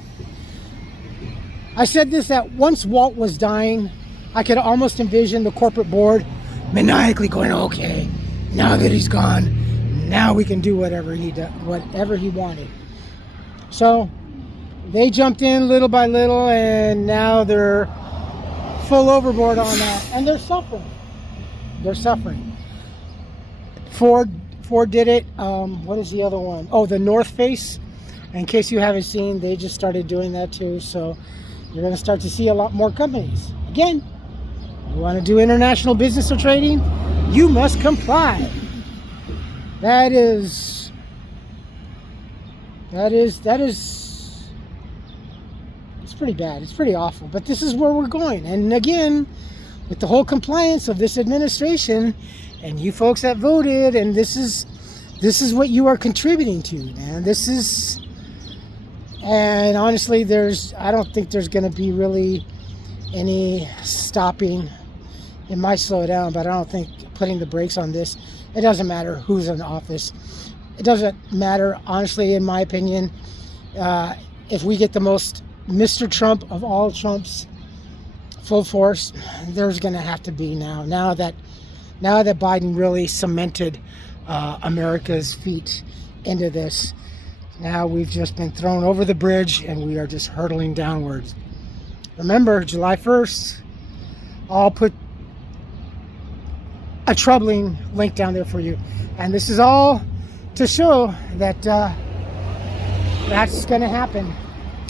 I said this, that once Walt was dying, I could almost envision the corporate board maniacally going, okay, now that he's gone, now we can do whatever he wanted. So they jumped in little by little, and now they're full overboard on that, and they're suffering. They're suffering. Ford did it. What is the other one? Oh, the North Face. In case you haven't seen, they just started doing that too. So you're going to start to see a lot more companies. Again, you want to do international business or trading, you must comply. That is, it's pretty bad. It's pretty awful. But this is where we're going. And again, with the whole compliance of this administration and you folks that voted, and this is what you are contributing to, man. This is, and honestly, I don't think there's going to be really any stopping. It might slow down, but I don't think putting the brakes on this. It doesn't matter who's in office. It doesn't matter, honestly, in my opinion, if we get the most Mr. Trump of all Trumps full force. There's going to have to be now that Biden really cemented America's feet into this. Now we've just been thrown over the bridge and we are just hurtling downwards. Remember, July 1st, I'll put a troubling link down there for you. And this is all to show that that's going to happen.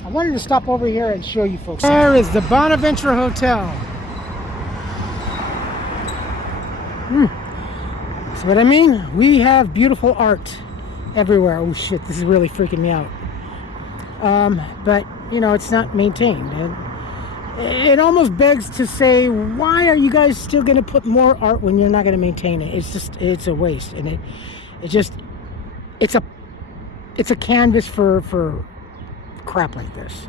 I wanted to stop over here and show you folks. There is the Bonaventure Hotel. See what I mean? We have beautiful art everywhere. Oh shit, this is really freaking me out. But, you know, it's not maintained. It almost begs to say, why are you guys still going to put more art when you're not going to maintain it? It's a waste. And it's a canvas for crap like this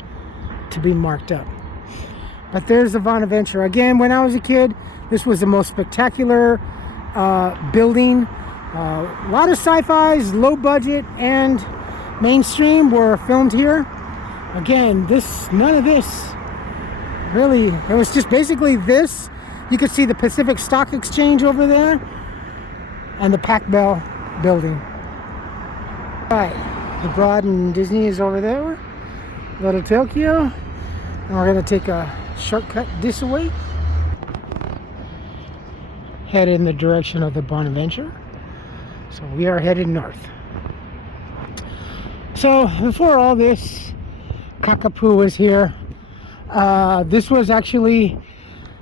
to be marked up. But there's the Bonaventure. Again, when I was a kid, this was the most spectacular building. A lot of sci-fis, low budget and mainstream were filmed here. Again, none of this really, it was just basically this. You could see the Pacific Stock Exchange over there and the Pac Bell building. All right, the Broad and Disney is over there. Little Tokyo. And we're going to take a shortcut this way. Head in the direction of the Bonaventure. So we are headed north. So before all this Cockapoo was here, this was actually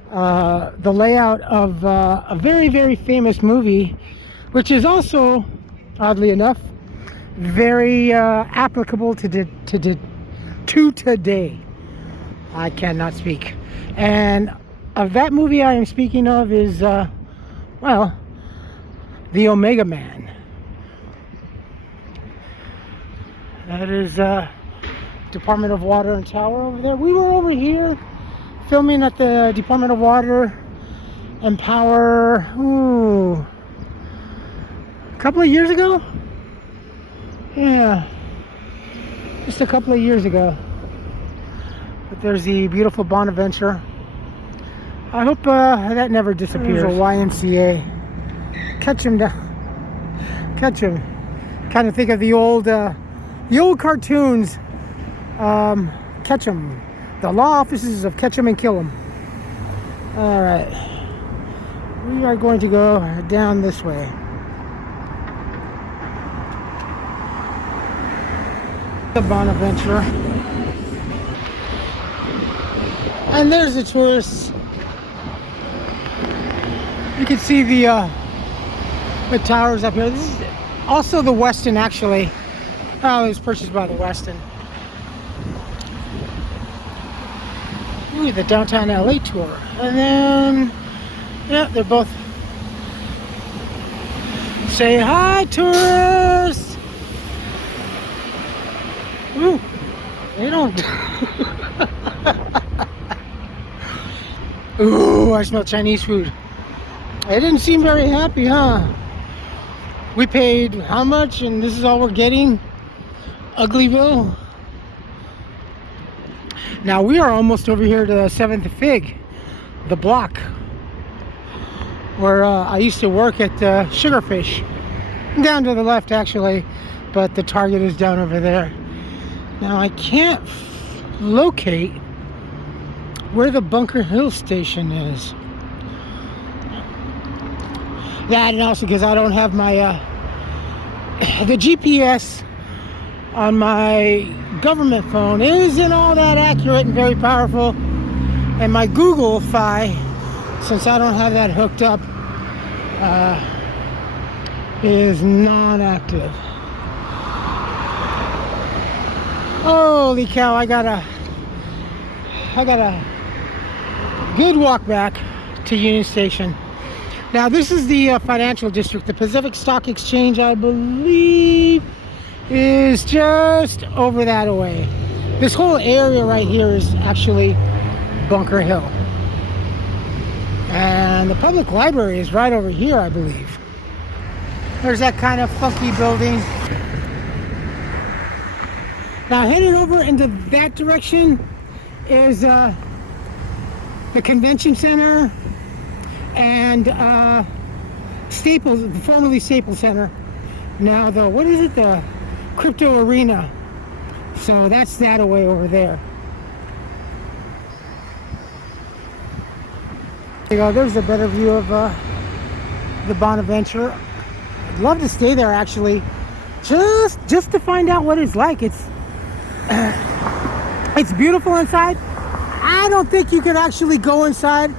the layout of a very, very famous movie, which is also, oddly enough, very applicable to today. I cannot speak. And of that movie I am speaking of is, well, the Omega Man. That is Department of Water and Tower over there. We were over here filming at the Department of Water and Power a couple of years ago. Yeah, just a couple of years ago. But there's the beautiful Bonaventure. I hope that never disappears. There's a YMCA. Catch him down. Catch him. Kind of think of the old cartoons. Catch 'em. The law offices of Catch 'em and Kill 'em. All right. We are going to go down this way. The Bonaventure. And there's the tourists. You can see the towers up here. This is also the Westin, actually. Oh, it was purchased by the Westin. Ooh, the downtown LA tour. And then, yeah, they're both. Say hi, tourists! Ooh, they don't. Ooh, I smell Chinese food. They didn't seem very happy, huh? We paid how much and this is all we're getting? Uglyville. Now we are almost over here to 7th Fig, the block where I used to work at Sugarfish. Down to the left, actually, but the Target is down over there. Now I can't locate where the Bunker Hill station is. That, and also because I don't have my the GPS on my government phone isn't all that accurate and very powerful, and my Google Fi, since I don't have that hooked up, is non-active. Holy cow, I got a good walk back to Union Station. Now this is the financial district. The Pacific Stock Exchange, I believe, is just over that way. This whole area right here is actually Bunker Hill. And the public library is right over here, I believe. There's that kind of funky building. Now headed over into that direction is the convention center and Staples, formerly Staples Center. Now the, what is it, the Crypto Arena. So that's that away over there. There you go, there's a better view of the Bonaventure. I'd love to stay there actually, just to find out what it's like. It's beautiful inside. I don't think you could actually go inside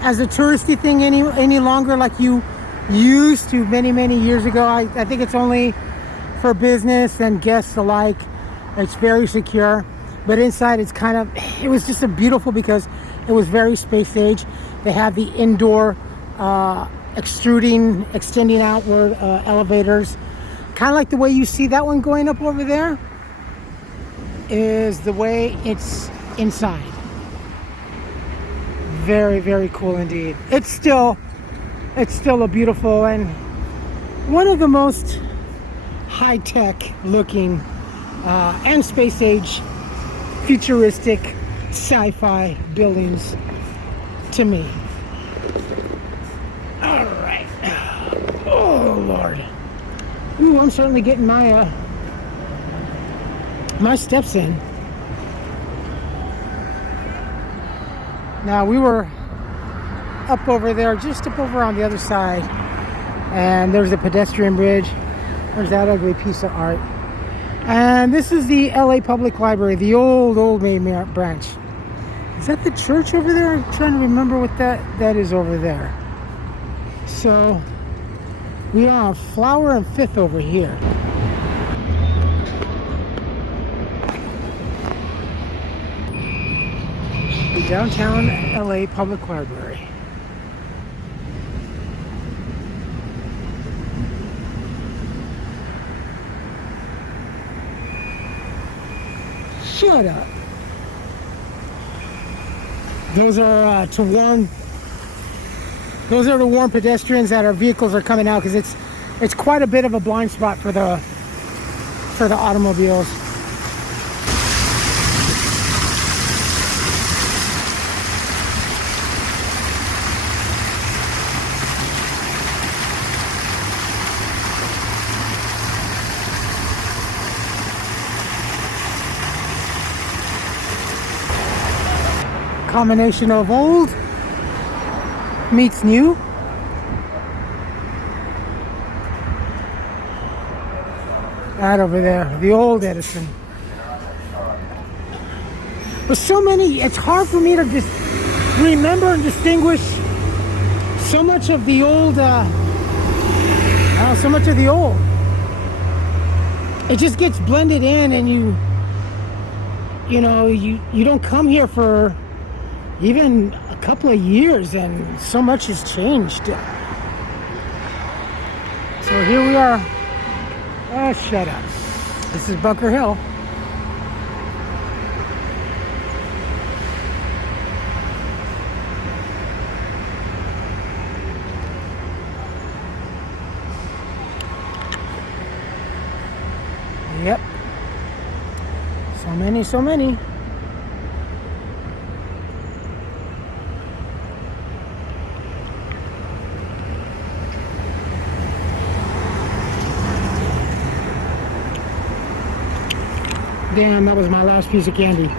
as a touristy thing any longer like you used to many years ago. I think it's only for business and guests alike. It's very secure, but inside it's kind of, it was just a beautiful because it was very space age. They have the indoor extending outward elevators, kind of like the way you see that one going up over there is the way it's inside. Very cool indeed. It's still a beautiful and one of the most high-tech looking and space age futuristic sci-fi buildings to me. All right. Oh Lord. Ooh, I'm certainly getting my my steps in. Now we were up over there, just up over on the other side, and there's a pedestrian bridge. There's that ugly piece of art. And this is the LA Public Library, the old main branch. Is that the church over there? I'm trying to remember what that is over there. So we are on Flower and Fifth over here. The downtown LA Public Library. Shut up. Those are to warn. Those are to warn pedestrians that our vehicles are coming out, because it's quite a bit of a blind spot for the automobiles. Combination of old meets new. That over there, the old Edison. But so many, it's hard for me to just remember and distinguish so much of the old, so much of the old. It just gets blended in, and you know, you don't come here for even a couple of years, and so much has changed. So here we are. Oh, shut up. This is Bunker Hill. Yep. So many. Damn, that was my last piece of candy.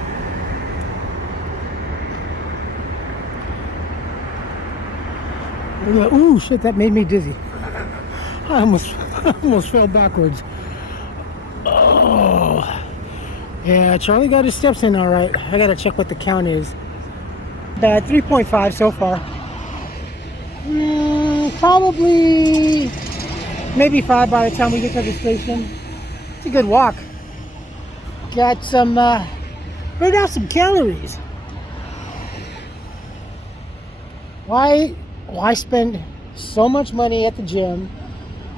Ooh, shit, that made me dizzy. I almost fell backwards. Oh, Yeah, Charlie got his steps in all right. I gotta check what the count is. Bad, 3.5 so far. Probably maybe 5 by the time we get to the station. It's a good walk. Got some, right now some calories. Why spend so much money at the gym?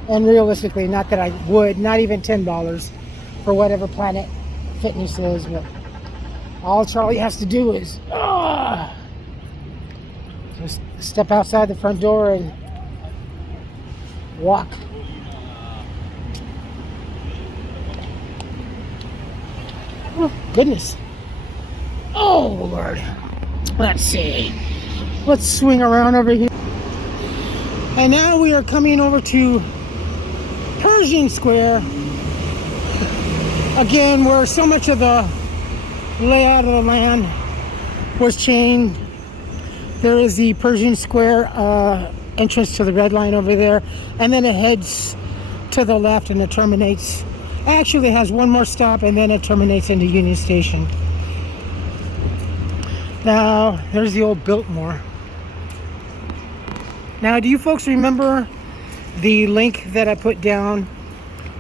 And realistically, not that I would, not even $10 for whatever Planet Fitness is, but all Charlie has to do is just step outside the front door and walk. Oh, goodness. Oh, Lord. Let's see. Let's swing around over here. And now we are coming over to Pershing Square. Again, where so much of the layout of the land was changed. There is the Pershing Square entrance to the red line over there. And then it heads to the left and it terminates. Actually has one more stop and then it terminates into Union Station. Now, there's the old Biltmore. Now, do you folks remember the link that I put down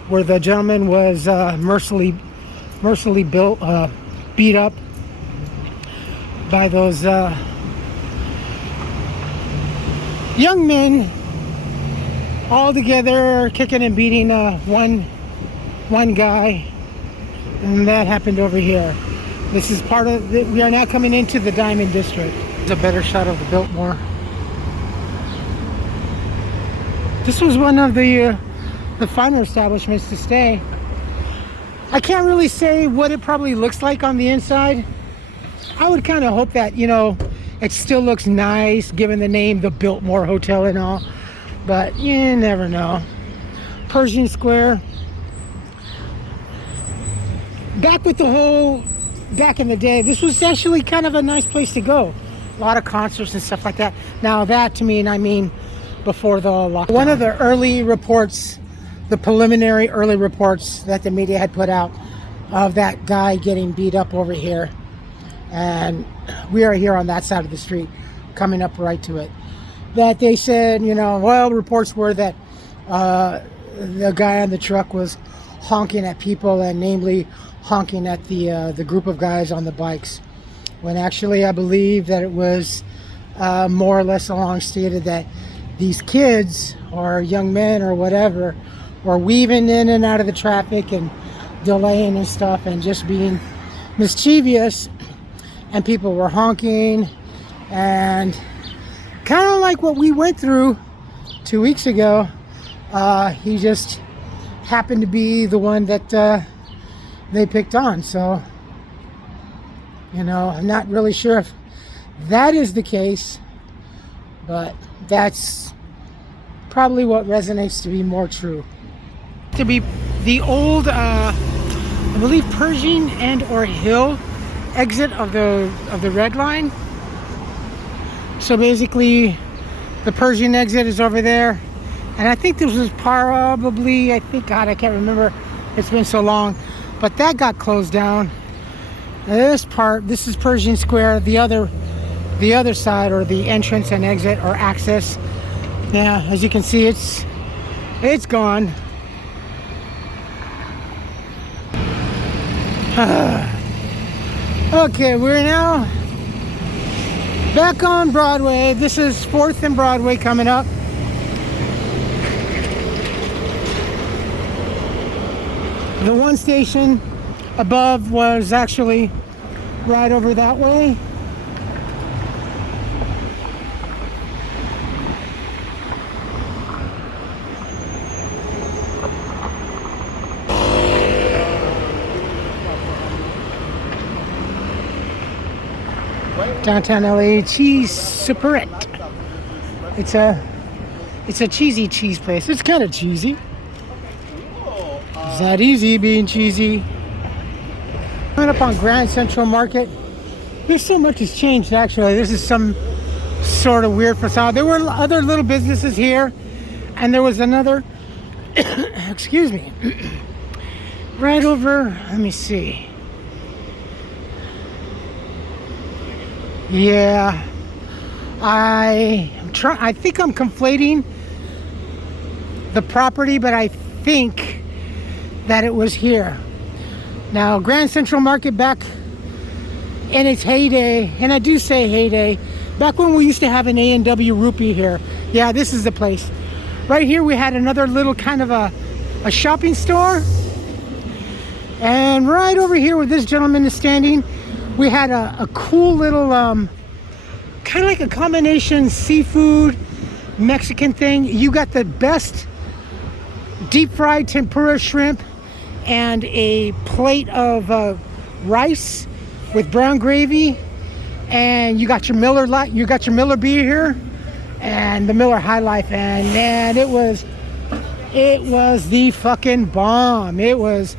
where the gentleman was mercilessly beat up by those young men all together kicking and beating one guy? And that happened over here. This is part of we are now coming into the Diamond District. It's a better shot of the Biltmore. This was one of the finer establishments to stay. I can't really say what it probably looks like on the inside. I would kind of hope that, you know, it still looks nice given the name, the Biltmore Hotel and all. But you never know. Pershing Square. Back in the day, this was actually kind of a nice place to go. A lot of concerts and stuff like that. Now that to me, and I mean before the lockdown. One of the early reports, the preliminary early reports that the media had put out of that guy getting beat up over here. And we are here on that side of the street, coming up right to it. That they said, you know, well, reports were that the guy on the truck was honking at people, and namely honking at the group of guys on the bikes. When actually I believe that it was more or less along stated that these kids or young men or whatever were weaving in and out of the traffic and delaying and stuff and just being mischievous, and people were honking, and kind of like what we went through 2 weeks ago. He just happened to be the one that they picked on. So, you know, I'm not really sure if that is the case, but that's probably what resonates to be more true. To be the old, I believe, Pershing and or Hill exit of the red line. So basically, the Pershing exit is over there, and I think this was probably, I can't remember. It's been so long, but that got closed down. Now this is Pershing Square. The other side, or the entrance and exit or access. Yeah, as you can see, it's gone. Okay, we're now back on Broadway. This is 4th and Broadway coming up. The one station above was actually right over that way. Downtown LA cheese superette. It's a cheesy cheese place. It's kind of cheesy. It's not easy being cheesy. Coming up on Grand Central Market. There's so much has changed actually. This is some sort of weird facade. There were other little businesses here, and there was another excuse me, right over, let me see. Yeah. I think I'm conflating the property, but I think that it was here. Now, Grand Central Market back in its heyday, and I do say heyday, back when we used to have an A&W Rupee here. Yeah, this is the place. Right here we had another little kind of a shopping store. And right over here where this gentleman is standing, we had a cool little, kind of like a combination seafood, Mexican thing. You got the best deep fried tempura shrimp and a plate of rice with brown gravy, and you got your Miller beer here and the Miller High Life, and man, it was the fucking bomb. It was,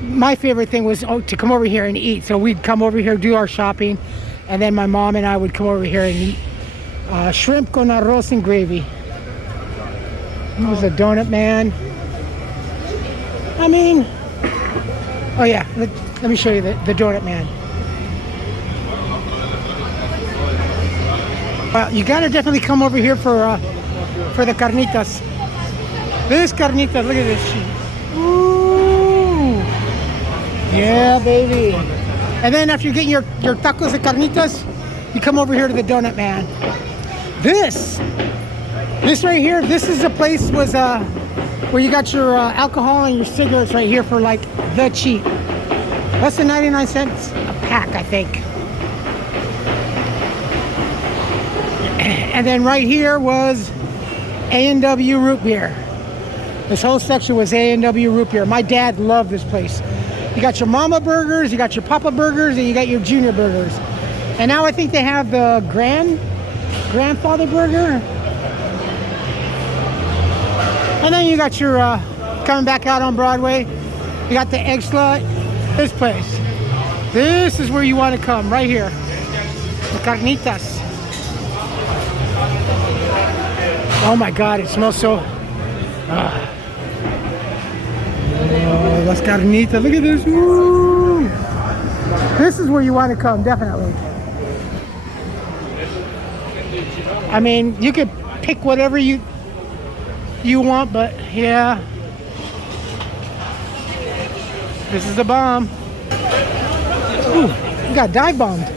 my favorite thing was to come over here and eat. So we'd come over here, do our shopping, and then my mom and I would come over here and eat shrimp con arroz and gravy. He was a donut man. I mean, oh yeah, let me show you the donut man. Well, you gotta definitely come over here for the carnitas. This carnitas, look at this shit. Ooh, yeah, baby. And then after you get your tacos de carnitas, you come over here to the donut man. This right here, this is the place where you got your alcohol and your cigarettes right here for like the cheap. Less than 99 cents a pack, I think. And then right here was A&W root beer. This whole section was A&W root beer. My dad loved this place. You got your mama burgers, you got your papa burgers, and you got your junior burgers. And now I think they have the grandfather burger. And then you got your, coming back out on Broadway, you got the egg slut. This place. This is where you want to come, right here. The carnitas. Oh my God, it smells so... Oh, las carnitas, look at this. Woo. This is where you want to come, definitely. I mean, you could pick whatever you want, but yeah, this is the bomb. Ooh, you got dive bombed.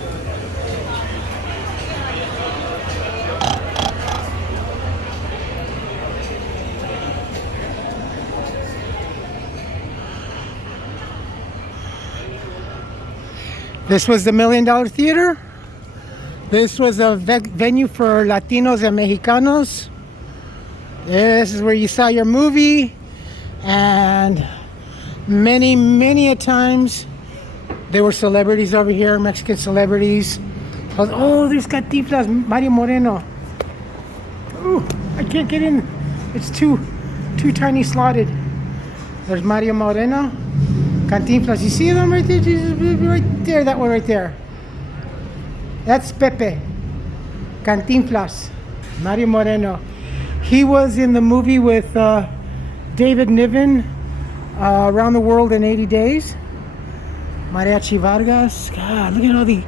This was the $1 Million Theater. This was a venue for Latinos and Mexicanos. This is where you saw your movie, and many a times there were celebrities over here, Mexican celebrities. Oh, there's Cantinflas, Mario Moreno. Ooh, I can't get in. It's too tiny slotted. There's Mario Moreno, Cantinflas. You see them right there? Right there, that one right there. That's Pepe. Cantinflas, Mario Moreno. He was in the movie with David Niven, Around the World in 80 Days. Mariachi Vargas. God, look at all the...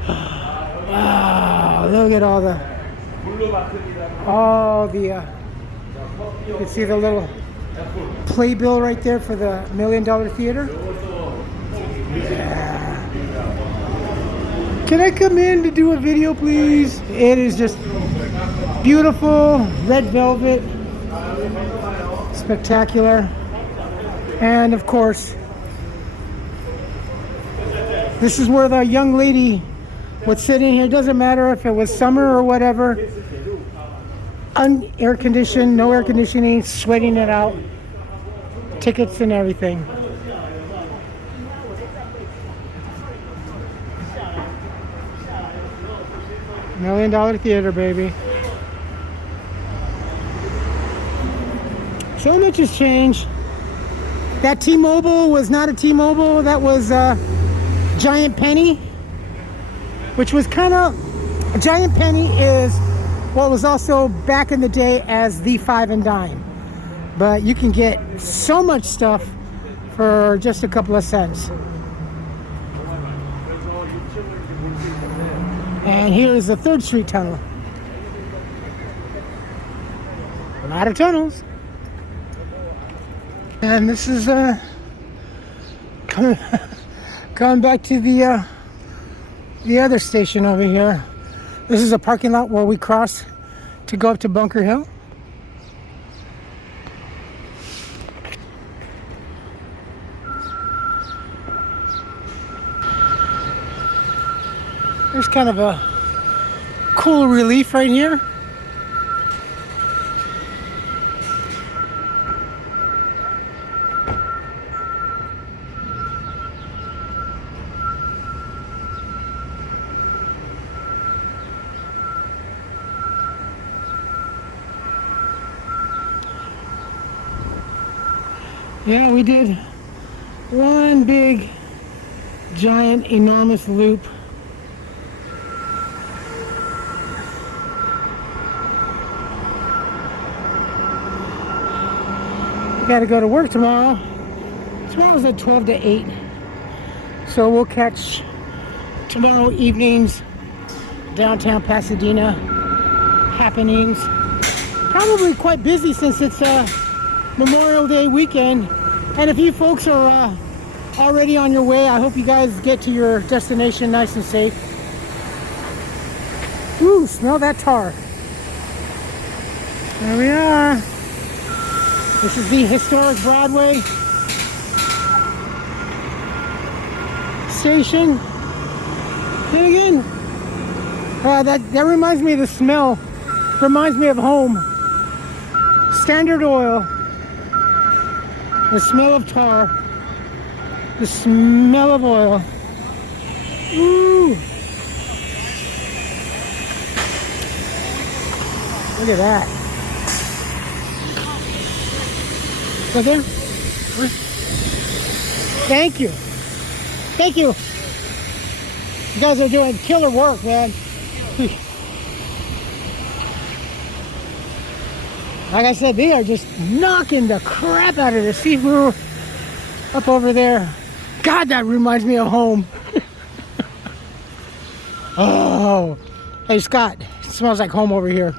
Wow, look at all the... you can see the little playbill right there for the $1 Million Theater. Yeah. Can I come in to do a video, please? It is just beautiful, red velvet, spectacular. And of course, this is where the young lady would sit in here. It doesn't matter if it was summer or whatever. Air conditioned, no air conditioning, sweating it out. Tickets and everything. $1 Million Theater, baby. So much has changed. That T-Mobile was not a T-Mobile. That was Giant Penny, which was kind of... Giant Penny is what was also back in the day as the 5 and Dime. But you can get so much stuff for just a couple of cents. And here is the 3rd Street Tunnel. A lot of tunnels. And this is coming back to the other station over here. This is a parking lot where we cross to go up to Bunker Hill. There's kind of a cool relief right here. Yeah, we did one big, giant, enormous loop. Got to go to work tomorrow. Tomorrow's at 12 to 8. So we'll catch tomorrow evening's downtown Pasadena happenings. Probably quite busy since it's Memorial Day weekend. And if you folks are already on your way, I hope you guys get to your destination nice and safe. Ooh, smell that tar. There we are. This is the historic Broadway station. And again, that reminds me of the smell. Reminds me of home. Standard Oil. The smell of tar. The smell of oil. Ooh. Look at that. Go there. Thank you. Thank you. You guys are doing killer work, man. Like I said, they are just knocking the crap out of the seafood up over there. God, that reminds me of home. Oh. Hey, Scott, it smells like home over here.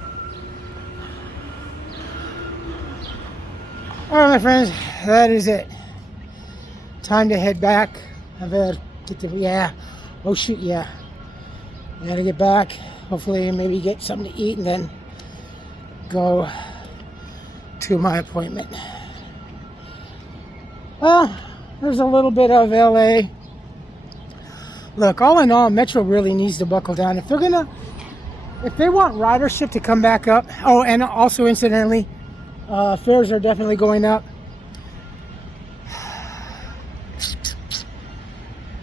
All right, my friends, that is it. Time to head back. I've got to get to, yeah. Oh, shoot, yeah. I got to get back. Hopefully, maybe get something to eat and then go to my appointment. Well, there's a little bit of LA. Look, all in all, Metro really needs to buckle down. If they want ridership to come back up. Oh, and also incidentally, fares are definitely going up.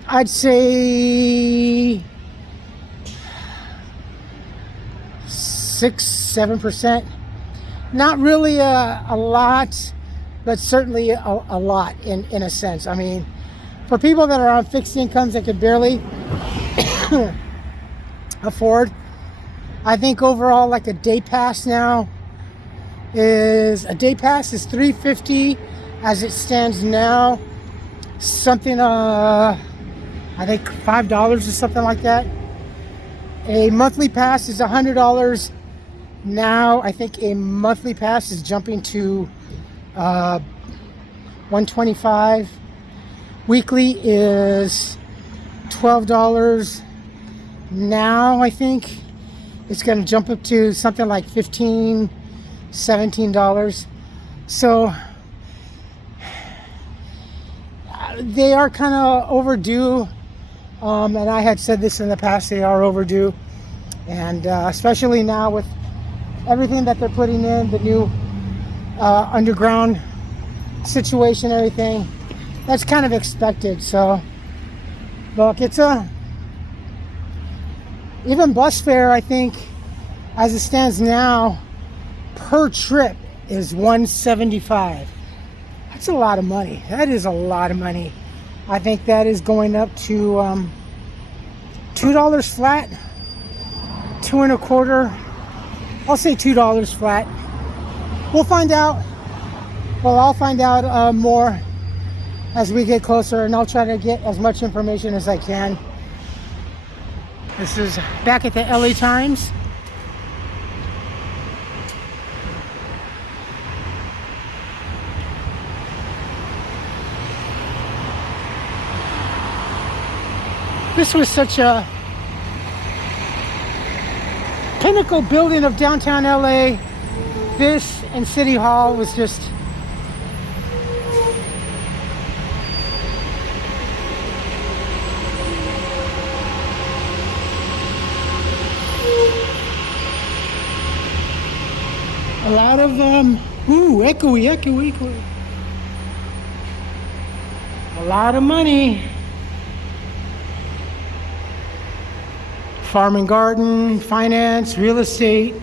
I'd say 6-7%. Not really a lot, but certainly a lot in a sense. I mean, for people that are on fixed incomes that could barely afford, I think overall like a day pass now is $350 as it stands now. Something I think $5 or something like that. A monthly pass is $100 now. I think a monthly pass is jumping to $125. Weekly is $12 now. I think it's going to jump up to something like $15, $17. So they are kind of overdue, and I had said this in the past, they are overdue, and especially now with everything that they're putting in, the new underground situation, everything, that's kind of expected. So look, it's even bus fare, I think, as it stands now, per trip is $175. That's a lot of money. That is a lot of money. I think that is going up to $2 flat, $2.25. I'll say $2 flat. We'll find out. Well, I'll find out more as we get closer, and I'll try to get as much information as I can. This is back at the LA Times. This was such a pinnacle building of downtown LA. This and City Hall was just a lot of echoey. A lot of money. Farm and garden, finance, real estate,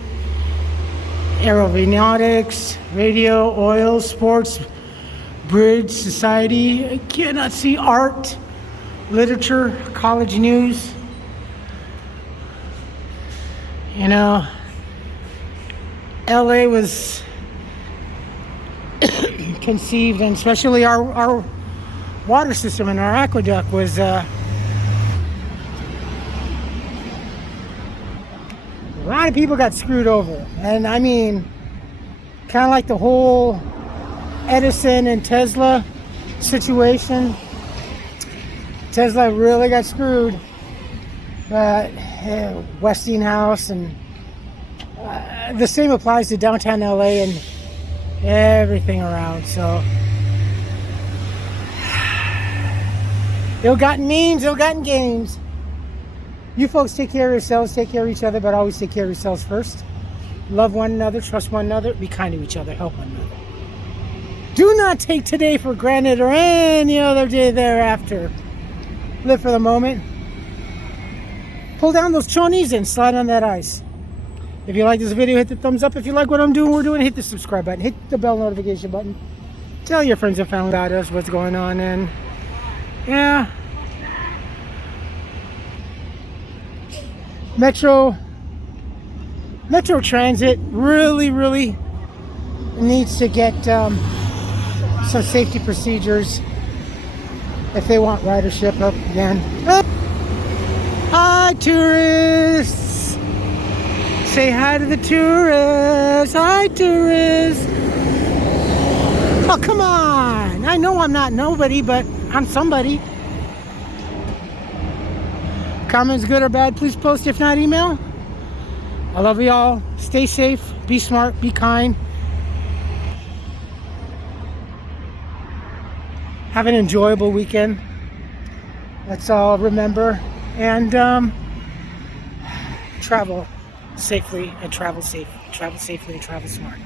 aeronautics, radio, oil, sports, bridge, society. I cannot see art, literature, college news. You know, LA was conceived, and especially our water system and our aqueduct was a lot of people got screwed over. And I mean, kind of like the whole Edison and Tesla situation. Tesla really got screwed, but Westinghouse, and the same applies to downtown LA and everything around. So ill-gotten means, ill-gotten gains. You folks take care of yourselves, take care of each other, but always take care of yourselves first. Love one another, trust one another, be kind to each other, help one another. Do not take today for granted or any other day thereafter. Live for the moment. Pull down those chonies and slide on that ice. If you like this video, hit the thumbs up. If you like what I'm doing, we're doing, hit the subscribe button, hit the bell notification button. Tell your friends and family about us, what's going on, and yeah. Metro Transit really needs to get some safety procedures if they want ridership up again. Hi, tourists! Say hi to the tourists! Hi, tourists! Oh, come on! I know I'm not nobody, but I'm somebody. Comments, good or bad, please post. If not, email. I love you all. Stay safe, be smart, be kind. Have an enjoyable weekend. Let's all remember. And travel safely and travel safe. Travel safely and travel smart.